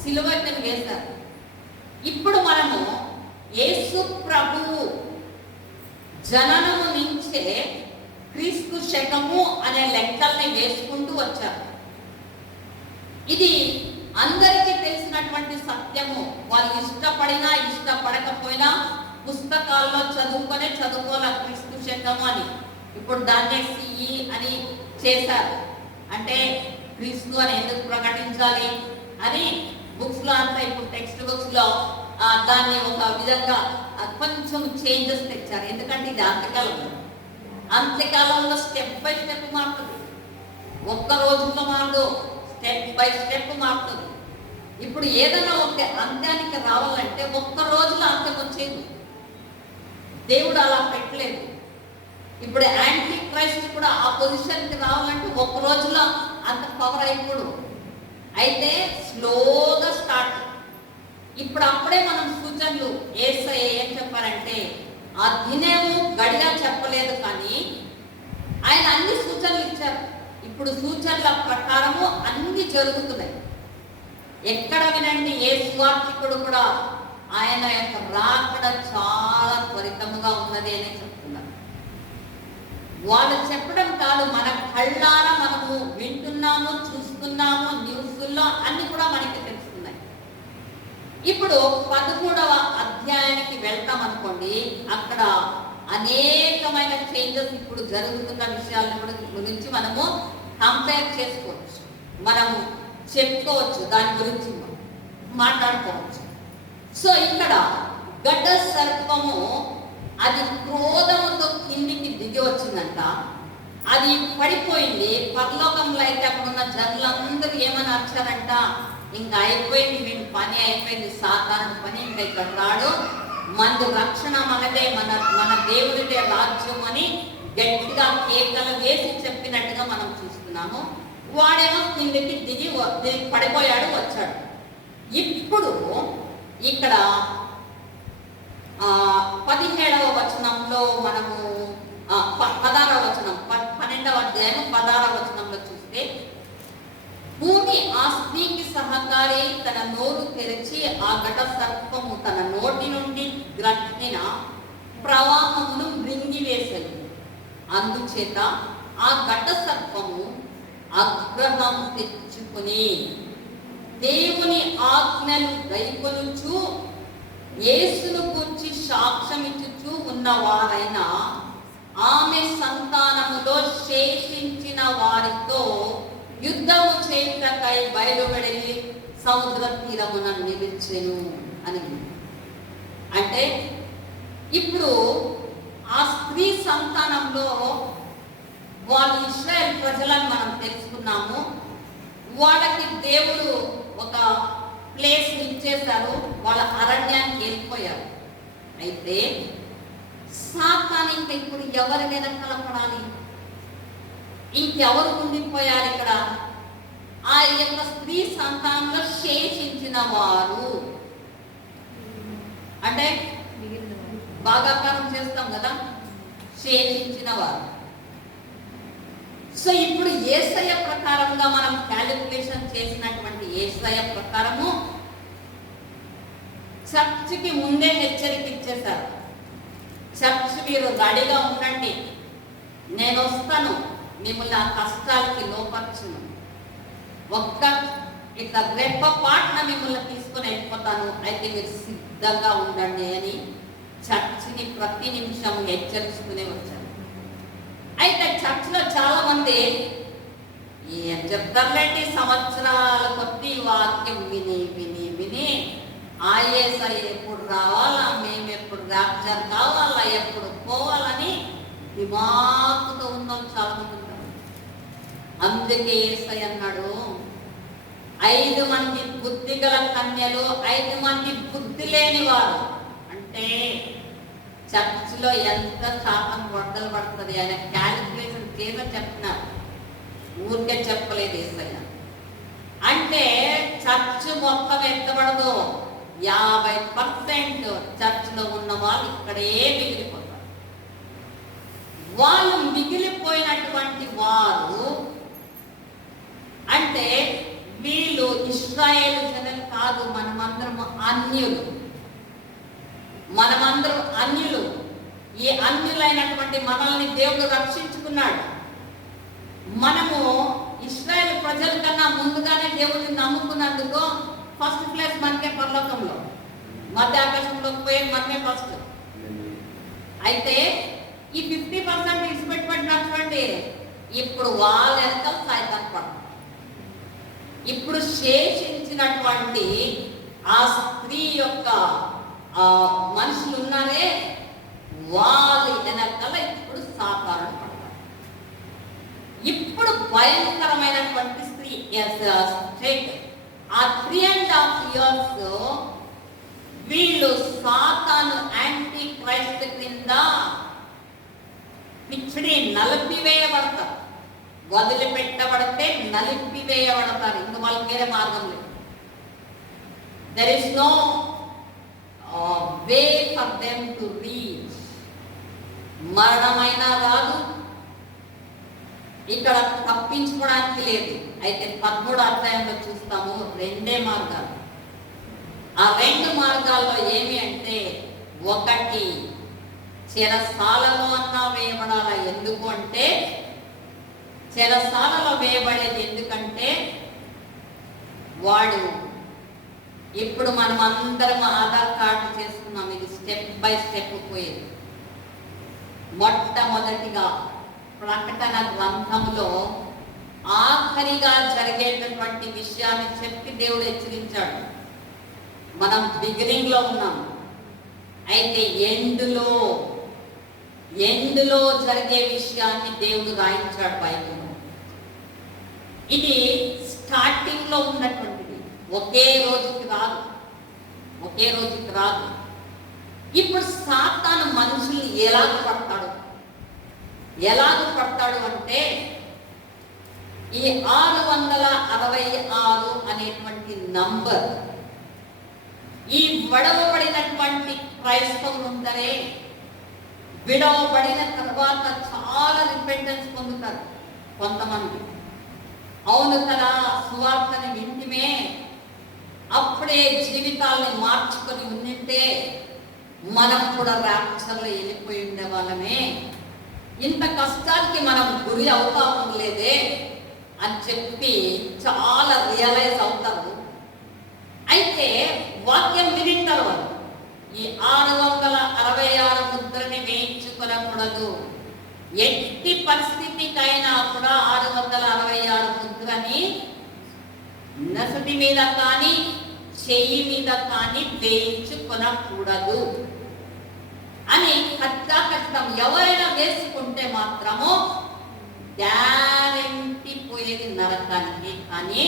సిలువను వేశారు. ఇప్పుడు మనము యేసు ప్రభువు జననము నుంచే క్రీస్తు శకము అనే లెక్కల్ని వేసుకుంటూ వచ్చారు. ఇది అందరికీ తెలిసినటువంటి సత్యము. వాళ్ళు ఇష్టపడినా ఇష్టపడకపోయినా పుస్తకాల్లో చదువుకోవాల క్రీస్తు శకము అని. ఇప్పుడు దాన్నే సిఈ అని చేశారు. అంటే క్రీస్తు అని ఎందుకు ప్రకటించాలి అని బుక్స్ లో అంతా ఇప్పుడు టెక్స్ట్ బుక్స్ లో దాన్ని ఒక విధంగా కొంచెం చేంజెస్ తెచ్చారు. ఎందుకంటే ఇది అంత్యకాలంలో స్టెప్ బై స్టెప్ మారుతుంది. ఒక్క రోజులో మారదు, స్టెప్ బై స్టెప్ మారుతుంది. ఇప్పుడు ఏదైనా ఒక అంత్యానికి రావాలంటే ఒక్క రోజులో అంత్యం వచ్చేది. దేవుడు అలా పెట్టలేదు. ఇప్పుడు యాంటీ క్రైస్ట్ కూడా ఆ పొజిషన్కి రావాలంటే ఒక్క రోజులో అంత పవర్ అయిపోడు. అయితే స్లోగా స్టార్ట్. ఇప్పుడు అప్పుడే మనం సూచనలు యేసయ్య ఏం చెప్పారంటే, ఆ దినము గడియ చెప్పలేదు కానీ ఆయన అన్ని సూచనలు ఇచ్చారు. ఇప్పుడు సూచనల ప్రకారము అన్ని జరుగుతున్నాయి. ఎక్కడ వినండి, ఏ సువార్తికుడు కూడా ఆయన యొక్క రాకడ చాలా త్వరితముగా ఉన్నది అని చెప్తున్నారు. వాళ్ళు చెప్పడం కాదు, మన కళ్ళారా మనము వింటున్నాము, చూస్తున్నాము, న్యూస్లో అన్ని కూడా మనకి తెలుస్తున్నాయి. ఇప్పుడు 13వ అధ్యాయానికి వెళ్తాం అనుకోండి, అక్కడ అనేకమైన చేంజెస్ ఇప్పుడు జరుగుతున్న విషయాల గురించి మనము కంపేర్ చేసుకోవచ్చు, మనము చెప్పుకోవచ్చు, దాని గురించి మాట్లాడుకోవచ్చు. సో ఇక్కడ గడ్డ సర్పము అది క్రోధముతో కిందికి దిగి వచ్చిందంట. అది పడిపోయింది. పరలోకంలో అయితే అక్కడ ఉన్న జనులందరూ ఏమని వచ్చారంట, ఇంకా అయిపోయింది, వీడి పని అయిపోయింది, సాధారణ పని, ఇంకా ఇక్కడ రాడు, మందు రక్షణ మనదే, మన దేవుడిదే రాజ్యం అని గట్టిగా కేకలు వేసి చెప్పినట్టుగా మనం చూస్తున్నాము. వాడేమో కిందికి దిగి పడిపోయాడు, వచ్చాడు. ఇప్పుడు ఇక్కడ 17వ వచనంలో మనము 16వ వచనం, 12వ అధ్యాయం 16వ వచనంలో చూస్తే, భూమి ఆ స్త్రీకి సహకారి తన నోరు తెరిచి ఆ ఘట సర్పము తన నోటి నుండి గ్రట్టిన ప్రవాహమును మృంగివేసెను. అందుచేత ఆ ఘట సర్పము ఆగ్రహం తెచ్చుకుని దేవుని ఆజ్ఞలు గైకొనుచు యేసును గూర్చి సాక్ష్యమిచ్చుచు ఉన్నవారైన ఆమె సంతానములో శేషించిన వారితో యుద్ధము చేయుటకై బయలువెడి సముద్ర తీరమున నిలిచెను అని. అంటే ఇప్పుడు ఆ స్త్రీ సంతానంలో వాళ్ళు ఇశ్రాయేల్ ప్రజలను మనం తెలుసుకున్నాము. వాళ్ళకి దేవుడు ఒక ప్లేస్ ఇచ్చేశారు, వాళ్ళ అరణ్యానికి వెళ్ళిపోయారు. అయితే సాతాను ఇంకా ఇప్పుడు ఎవరి మీద కలపడాలి, ఇంకెవరు ఉండిపోయారు ఇక్కడ? ఆ యొక్క స్త్రీ సంతానంలో శేషించిన వారు అంటే భాగాకారం చేస్తాం కదా, శేషించిన వారు. సో ఇప్పుడు యేసయ్య ప్రకారంగా మనం క్యాలిక్యులేషన్ చేసినటువంటి యేసయ్య ప్రకారము చర్చికి ముందే హెచ్చరిక ఇచ్చేశారు. చర్చ్ మీరు రెడీగా ఉండండి, నేను వస్తాను, మిమ్మల్ని ఆ కష్టాలకి లోపర్చును, ఒక్క ఇట్లా రెప్ప పాటన మిమ్మల్ని తీసుకొని వెళ్ళిపోతాను, అయితే మీరు సిద్ధంగా ఉండండి అని చర్చిని ప్రతి నిమిషం హెచ్చరిస్తూనే వచ్చారు. అయితే చర్చిలో చాలా మంది ఏం చెప్తారులేండి, సంవత్సరాల కొద్ది వాక్యం విని విని విని యేసయ్య ఎప్పుడు రావాలా, మేము ఎప్పుడు ర్యాప్చర్ కావాలా, ఎప్పుడు పోవాలని దిమాకుతో ఉన్న చాలా మంది ఉంటారు. అందుకే యేసయ్య అన్నాడు, 5 మంది బుద్ధి గల కన్యలు, 5 మంది బుద్ధి లేని వారు. అంటే చర్చిలో ఎంత శాతం వరదలు పడుతుంది ఆయన క్యాలిక్యులేషన్ చేసి చెప్తున్నారు, ఊరికే చెప్పలేదు యేసయ్య. అంటే చర్చ్ మొత్తం ఎత్తబడదు, 50% చర్చిలో ఉన్న వాళ్ళు ఇక్కడే మిగిలిపోతారు. వాళ్ళు మిగిలిపోయినటువంటి వారు అంటే వీళ్ళు ఇశ్రాయేలు జనం కాదు, మనమందరం అన్యులు. మనమందరం అన్యులు. ఈ అన్యులైనటువంటి మనల్ని దేవుడు రక్షించుకున్నాడు. మనము ఇశ్రాయేలు ప్రజల కన్నా ముందుగానే దేవుడిని నమ్ముకున్నందుకు ఫస్ట్ ప్లేస్ మనకే పరలోకంలో, మధ్య ఆకాశంలోకి పోయే మనమే ఫస్ట్. అయితే ఈ 50% ఇచ్చిపెట్టుబడినటువంటి ఇప్పుడు వాళ్ళ వెనకాల సాయితాన్ పడతారు. ఇప్పుడు శేషించినటువంటి ఆ స్త్రీ యొక్క మనుషులు ఉన్నారే, వాళ్ళ వెనకాల ఇప్పుడు సాతాను పడతారు. ఇప్పుడు భయంకరమైనటువంటి స్త్రీ స్టేట్ ఆ 3.5 years వీళ్ళు సాతాను యాంటీ క్రైస్ట్ క్రింద పిచ్చిడి నలిపివేయబడతారు. వదిలిపెట్టబడితే నలిపివేయబడతారు. ఇంక వాళ్ళకి వేరే మార్గం లేదు. There is no way for them to reach. మరణమైనా రాదు, ఇక్కడ తప్పించుకోవడానికి లేదు. అయితే 13వ అధ్యాయంలో చూస్తాము 2 మార్గాలు. ఆ 2 మార్గాల్లో ఏమి అంటే, ఒకటి చెరసాలలో అన్నా వేయబడాలా. ఎందుకు అంటే చెరసాలలో వేయబడేది ఎందుకంటే వాడు ఇప్పుడు మనం అందరం ఆధార్ కార్డు చేసుకున్నాం. ఇది స్టెప్ బై స్టెప్ పోయేది. మొట్టమొదటిగా ప్రకటన గ్రంథంలో ఆఖరిగా జరిగేటటువంటి విషయాన్ని చెప్పి దేవుడు హెచ్చరించాడు. మనం బిగినింగ్ లో ఉన్నాం. అయితే ఎండులో జరిగే విషయాన్ని దేవుడు రాయించాడు బైబిల్లో. ఇది స్టార్టింగ్ లో ఉన్నటువంటిది, ఒకే రోజుకి రాదు. ఇప్పుడు సాతాను మనుషుల్ని ఎలాగ పడతాడు అంటే ఈ 666 అనేటువంటి నంబర్, ఈ విడవబడినటువంటి క్రైస్తవులు ఉందరే, విడవబడిన తర్వాత చాలా రిపెంటెన్స్ పొందుతారు కొంతమంది. అవును కదా, సువార్తని వింటిమే, అప్పుడే జీవితాలని మార్చుకొని ఉండింటే మనం కూడా ర్యాప్చర్లో వెళ్ళిపోయి ఉండే వాళ్ళమే, ఇంత కష్టానికి మనం గురి అవుతా ఉండలేదే అని చెప్పి చాలా రియలైజ్ అవుతారు. అయితే వాక్యం వినింటారు వాళ్ళు. ఈ 666 ముద్రని వేయించుకొనకూడదు. ఎట్టి పరిస్థితికైనా కూడా 666 ముద్రని నసటి మీద కానీ చెయ్యి మీద కానీ వేయించుకొనకూడదు అని ఖచ్చితం. ఎవరైనా వేసుకుంటే మాత్రము గ్యారెంటీ పోయేది నరకానికి, కానీ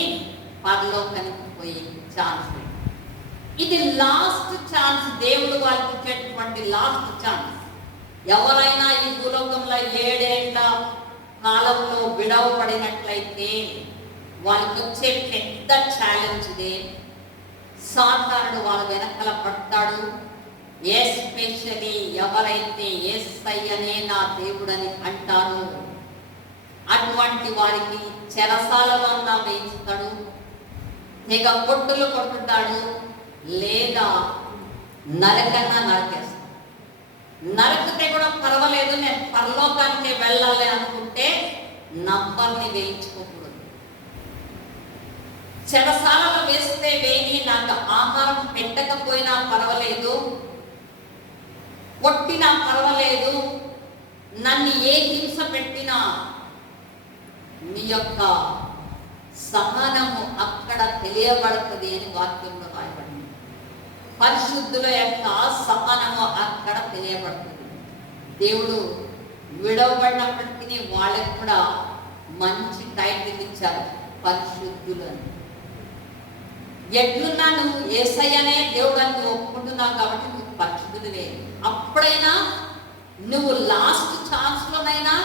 పరలోకానికి పోయే ఛాన్స్. ఇది లాస్ట్ ఛాన్స్, దేవుడు వాళ్ళకి ఇచ్చేటువంటి లాస్ట్ ఛాన్స్. ఎవరైనా ఈ భూలోకంలో 7 ఏళ్ల కాలంలో విడవబడినట్లయితే వాళ్ళకి వచ్చే పెద్ద ఛాలెంజ్ ఇదే. సాతానుడు వాళ్ళ వెనకల పడతాడు. ఎస్పెషలీ ఎవరైతే యేసయ్యనే నా దేవుడని అంటారో అటువంటి వారికి చెరసాలలో వేయిస్తాడు, తెగ కొట్టులు కొట్టుతాడు, లేదా నరకన్నా నరకేస్తాడు. నరకితే కూడా పర్వాలేదు, నేను పరలోకానికి వెళ్ళాలి అనుకుంటే నంబర్ని వేయించుకోకూడదు. చెరసాలలో వేస్తే వేయి, నాకు ఆహారం పెట్టకపోయినా పర్వాలేదు, కొట్టినా పర్వాలేదు, నన్ను ఏ హింస పెట్టినా నీ యొక్క సహనము అక్కడ తెలియబడుతుంది అని వాక్యంలో రాయబడింది. పరిశుద్ధుల యొక్క సహనము అక్కడ తెలియబడుతుంది. దేవుడు విడవబడినప్పటికీ వాళ్ళకి కూడా మంచి టైటిల్ ఇచ్చారు, పరిశుద్ధులు అని. ఎట్లున్నా నువ్వు యేసయ్యనే దేవుడు అని నువ్వు ఒప్పుకుంటున్నావు కాబట్టి నువ్వు పరిశుద్ధుడివే. అప్పుడైనా నువ్వు లాస్ట్ ఛాన్స్ లోనైనా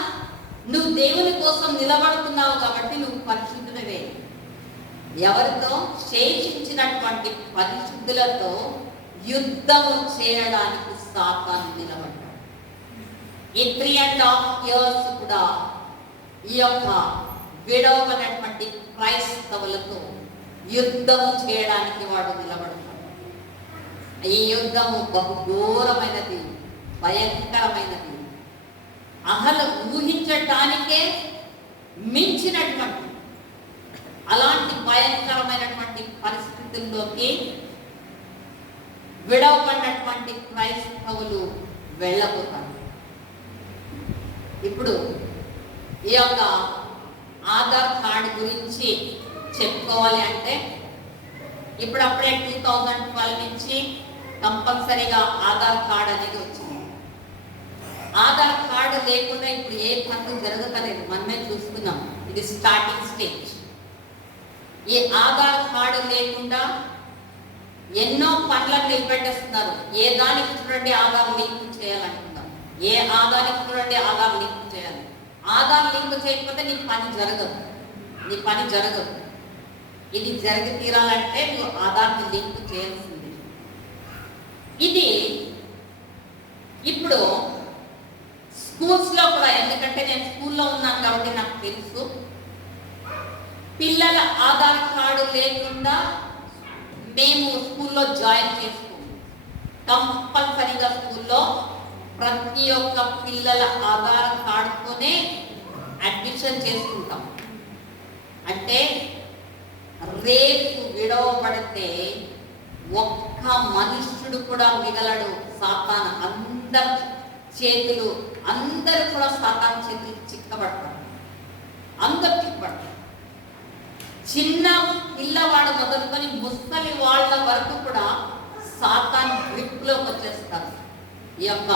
నువ్వు దేవుని కోసం నిలబడుతున్నావు కాబట్టి నువ్వు పరిశుద్ధుడివే. ఎవరితో? శేషించినటువంటి పరిశుద్ధులతో యుద్ధము చేయడానికి సాతాను నిలబడ్డాడు. ఈ 3.5 years కూడా ఈ యొక్క విడవనటువంటి క్రైస్తవులతో యుద్ధం చేయడానికి వాడు నిలబడతాడు. ఈ యుద్ధము బహుఘోరమైనది, భయంకరమైనది, అసలు ఊహించటానికే మించినటువంటి అలాంటి భయంకరమైనటువంటి పరిస్థితుల్లోకి విడవబడినటువంటి క్రైస్తవులు వెళ్ళబోతారు. ఇప్పుడు ఈ యొక్క ఆధార్ కార్డు గురించి చెప్పుకోవాలి అంటే ఇప్పుడప్పుడే 2012 నుంచి కంపల్సరీగా ఆధార్ కార్డు అనేది వచ్చింది. ఆధార్ కార్డు లేకుండా ఇప్పుడు ఏ పనులు జరగలేదు, మనమే చూస్తున్నాం. ఇది స్టార్టింగ్ స్టేజ్. ఈ ఆధార్ కార్డు లేకుండా ఎన్నో పనులను నిలబెట్టేస్తున్నారు. ఏ దానికి చూడండి ఆధార్ లింక్ చేయాలంటున్నారు, ఏ ఆధార్కి చూడండి ఆధార్ లింక్ చేయాలి. ఆధార్ లింక్ చేయకపోతే నీ పని జరగదు. ఇది జరిగి తీరాలంటే నువ్వు ఆధార్ని లింక్ చేయాల్సింది. ఇది ఇప్పుడు స్కూల్స్లో కూడా, ఎందుకంటే నేను స్కూల్లో ఉన్నాను కాబట్టి నాకు తెలుసు, పిల్లల ఆధార్ కార్డు లేకుండా మేము స్కూల్లో జాయిన్ చేసుకోము. కంపల్సరీగా స్కూల్లో ప్రతి ఒక్క పిల్లల ఆధార్ కార్డుతోనే అడ్మిషన్ చేసుకుంటాం. అంటే రేపు విడవబడితే ఒక్క మనుష్యుడు కూడా మిగలడు. సాతాను అందరు కూడా సాతాను చేతులు చిక్కబడతారు. అందరు చిక్కబడతారు. చిన్న పిల్లవాడు మొదలుకొని ముసలి వాళ్ళ వరకు కూడా సాతాను గ్రిప్లోకి వచ్చేస్తారు. ఈ యొక్క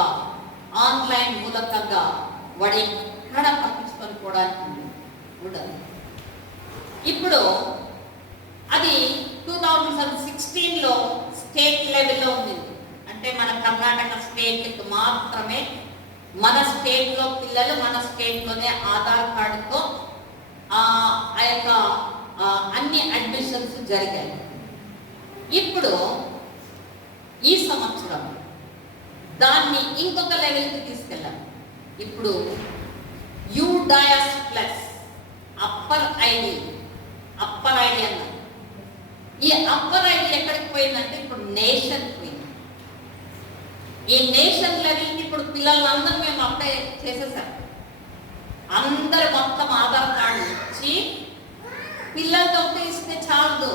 ఆన్లైన్ మూలకంగా వాడు ఎక్కడ తప్పించుకొని పోవడానికి ఉండదు. ఇప్పుడు అది 2016లో స్టేట్ లెవెల్లో ఉంది. అంటే మన కర్ణాటక స్టేట్కి మాత్రమే, మన స్టేట్లో పిల్లలు మన స్టేట్లోనే ఆధార్ కార్డుతో ఆ యొక్క అన్ని అడ్మిషన్స్ జరిగాయి. ఇప్పుడు ఈ సంవత్సరం దాన్ని ఇంకొక లెవెల్కి తీసుకెళ్ళాం. ఇప్పుడు UDAS+ అప్పర్ ఐడి అన్న ఈ అప్పర్ ఐడి ఎక్కడికి పోయిందంటే ఇప్పుడు నేషన్ పోయింది. ఈ నేషన్ లెవెల్కి ఇప్పుడు పిల్లలందరూ మేము అప్లై చేసేసాం. అందరు మొత్తం ఆధార్ కార్డు ఇచ్చి పిల్లలతో ఇస్తే చాలదు,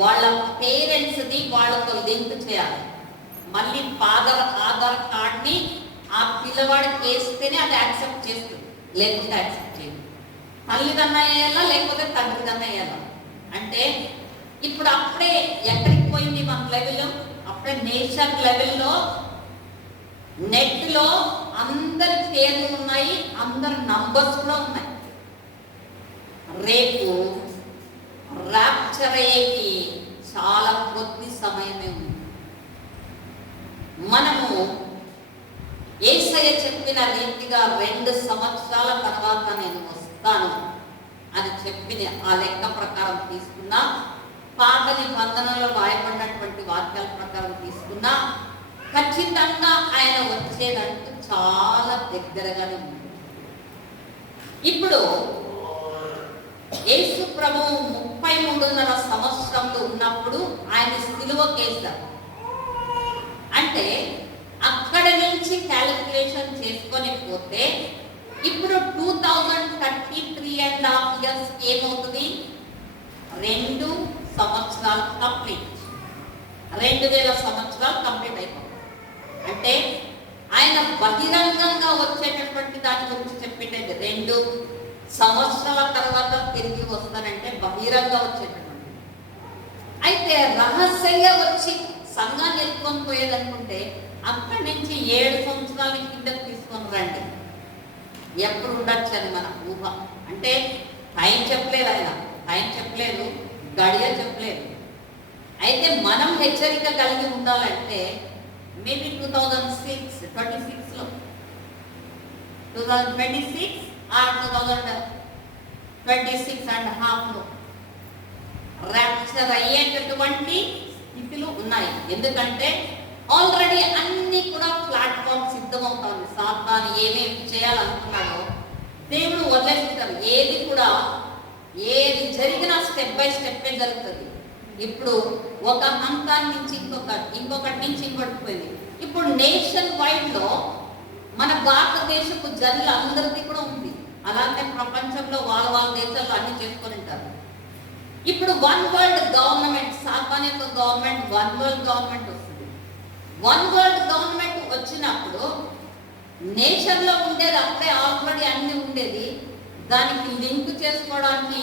వాళ్ళ పేరెంట్స్ది వాళ్ళతో లింక్ చేయాలి. మళ్ళీ ఫాదర్ ఆధార్ కార్డ్ని ఆ పిల్లవాడికి వేస్తేనే అది యాక్సెప్ట్ చేస్తుంది, లేకుంటే యాక్సెప్ట్ చేయదు. తల్లిదన్నా వేయాలా లేకపోతే తండ్రిదన్నా వేయాలా. అంటే ఇప్పుడు అప్పుడే ఎక్కడికి పోయింది మన లెవెల్లో, అప్పుడే నేషన్ లెవెల్లో నెట్లో అందరి పేర్లు ఉన్నాయి, అందరి నంబర్స్ కూడా ఉన్నాయి. రేపు ర్యాప్చర్ అయ్యేకి చాలా కొద్ది సమయమే ఉంది. మనము యేసయ్య చెప్పిన రీతిగా 2 సంవత్సరాల తర్వాత నేను వస్తాను అని చెప్పిన ఆ లెక్క ప్రకారం తీసుకున్నా, పాత నిబంధనలో రాయబడినటువంటి వాక్యాల ప్రకారం తీసుకున్నా, ఖచ్చితంగా ఆయన వచ్చేదంటూ చాలా దగ్గరగానే ఉంది. ఇప్పుడు యేసు ప్రభువు 33.5 సంవత్సరంలో ఉన్నప్పుడు ఆయన సిలువకేశారు. అంటే అక్కడ నుంచి క్యాలిక్యులేషన్ చేసుకొని పోతే ఇప్పుడు 2033.5 years ఏమవుతుంది? 2 సంవత్సరాలు కంప్లీట్, 2000 సంవత్సరాలు కంప్లీట్ అయిపోతుంది. అంటే ఆయన బహిరంగంగా వచ్చేటటువంటి దాని గురించి చెప్పిండేది 2 సంవత్సరాల తర్వాత తిరిగి వస్తానంటే బహిరంగ వచ్చేటటువంటి. అయితే రహస్యంగా వచ్చి సంఘాన్ని ఎత్తుకొని పోయేదనుకుంటే అక్కడి నుంచి 7 సంవత్సరాల కిందకు తీసుకొని రండి. ఎప్పుడు ఉండొచ్చు అని మన ఊహ. అంటే టైం చెప్పలేదు ఆయన, టైం చెప్పలేదు, గడియ చెప్పలేదు. అయితే మనం హెచ్చరిక కలిగి ఉండాలంటే మేబీ 2026లో 2026 or 2026.5లో ర్యాప్చర్ అయ్యేటటువంటి స్థితులు ఉన్నాయి. ఎందుకంటే ఆల్రెడీ అన్ని కూడా ప్లాట్ఫామ్ సిద్ధమవుతుంది. సాతాను ఏమేమి చేయాలనుకున్నాడో దేవుడు వదిలేస్తారు. ఏది జరిగినా స్టెప్ బై స్టెప్పే జరుగుతుంది. ఇప్పుడు ఒక హంతాన్ని నుంచి ఇంకొకటి నుంచి ఇంకొకటి పోయింది. ఇప్పుడు నేషన్ వైడ్ లో మన భారతదేశపు జనులు అందరిది కూడా ఉంది. అలాగే ప్రపంచంలో వాళ్ళ దేశాల్లో అన్ని చేసుకొని ఉంటారు. ఇప్పుడు వన్ వరల్డ్ గవర్నమెంట్, సాతాన్ యొక్క గవర్నమెంట్ వన్ వరల్డ్ గవర్నమెంట్ వస్తుంది. వన్ వరల్డ్ గవర్నమెంట్ వచ్చినప్పుడు నేషన్ లో ఉండేది అప్పుడే ఆల్రెడీ అన్ని ఉండేది. దానికి లింక్ చేసుకోవడానికి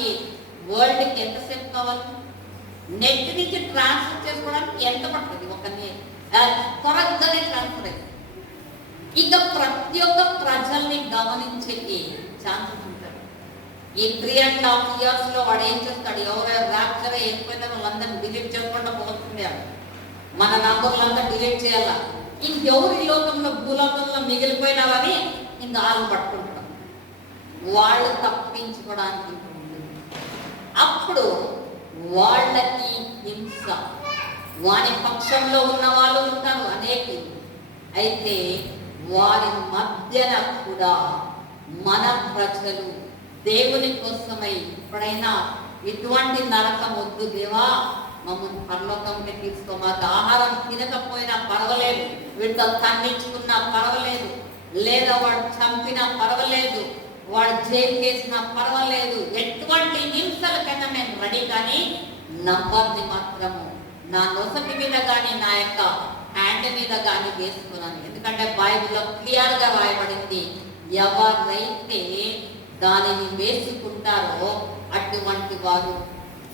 వరల్డ్కి ఎంతసేపు కావాలి? నెట్ నుంచి ట్రాన్స్ఫర్ చేసుకోవడానికి ఎంత పడుతుంది? త్వరగానే ట్రాన్స్ఫర్ అయింది. ఇక ప్రతి ఒక్క ప్రజల్ని గమనించే ఛాన్సెస్ ఉంటాయి. ఈ 3.5 years లో వాడు ఏం చేస్తాడు? ఎవరైనా ర్యాప్చర్ అయిపోయినా వాళ్ళందరినీ డిలీట్ చేయకుండా పోతుంది. మన నంబర్లంతా డిలీట్ చేయాలా? ఇంకెవరు ఈ లోకంలో భూలోకంలో మిగిలిపోయినావని ఇంకా ఆలు పట్టుకుంటాం. వాళ్ళు తప్పించుకోవడానికి అప్పుడు వాళ్ళకి హింస, వారి పక్షంలో ఉన్న వాళ్ళు ఉంటారు అనేకులు. అయితే వారి మధ్యన కూడా మన ప్రజలు దేవుని కోసమై ఎప్పుడైనా ఇటువంటి నరకం వద్దు దేవా, మమ్మల్ని పరలోకంలో తీసుకో, మాకు ఆహారం తినకపోయినా పర్వాలేదు, వీటితో ఖండించుకున్నా పర్వాలేదు, లేదా వాడు చంపినా పర్వాలేదు, వాడు జైలు చేసినా పర్వాలేదు, ఎటువంటి హింసలకైనా నేను రెడీ. కానీ నంబర్ని మాత్రము నా నొసటి మీద కానీ నా యొక్క హ్యాండ్ మీద కానీ వేసుకున్నాను. ఎందుకంటే బైబిల్లో క్లియర్గా రాయబడింది, ఎవరైతే దానిని వేసుకుంటారో అటువంటి వారు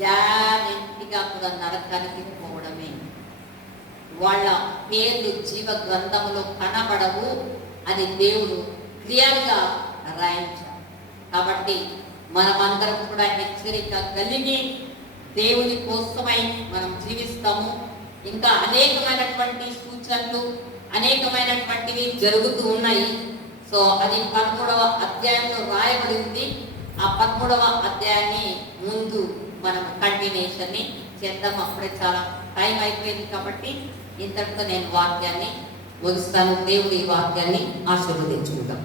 గ్యారెంటీగా కూడా నరకానికి పోవడమే. వాళ్ళ పేర్లు జీవ గ్రంథములో కనబడవు అని దేవుడు క్లియర్గా రాయించారు. కాబట్టి మనమందరం కూడా హెచ్చరిక కలిగి దేవుని కోసమై మనం జీవిస్తాము. ఇంకా అనేకమైనటువంటి సూచనలు, అనేకమైనటువంటివి జరుగుతూ ఉన్నాయి. సో అది 13వ అధ్యాయంలో రాయబడింది. ఆ 13వ అధ్యాయాన్ని ముందు మనం కంటిన్యూషన్ని చేద్దాం. అప్పుడే చాలా టైం అయిపోయింది కాబట్టి ఇంతటితో నేను వాక్యాన్ని ముగిస్తాను. దేవుడి వాక్యాన్ని ఆశీర్వదించుకుంటాం.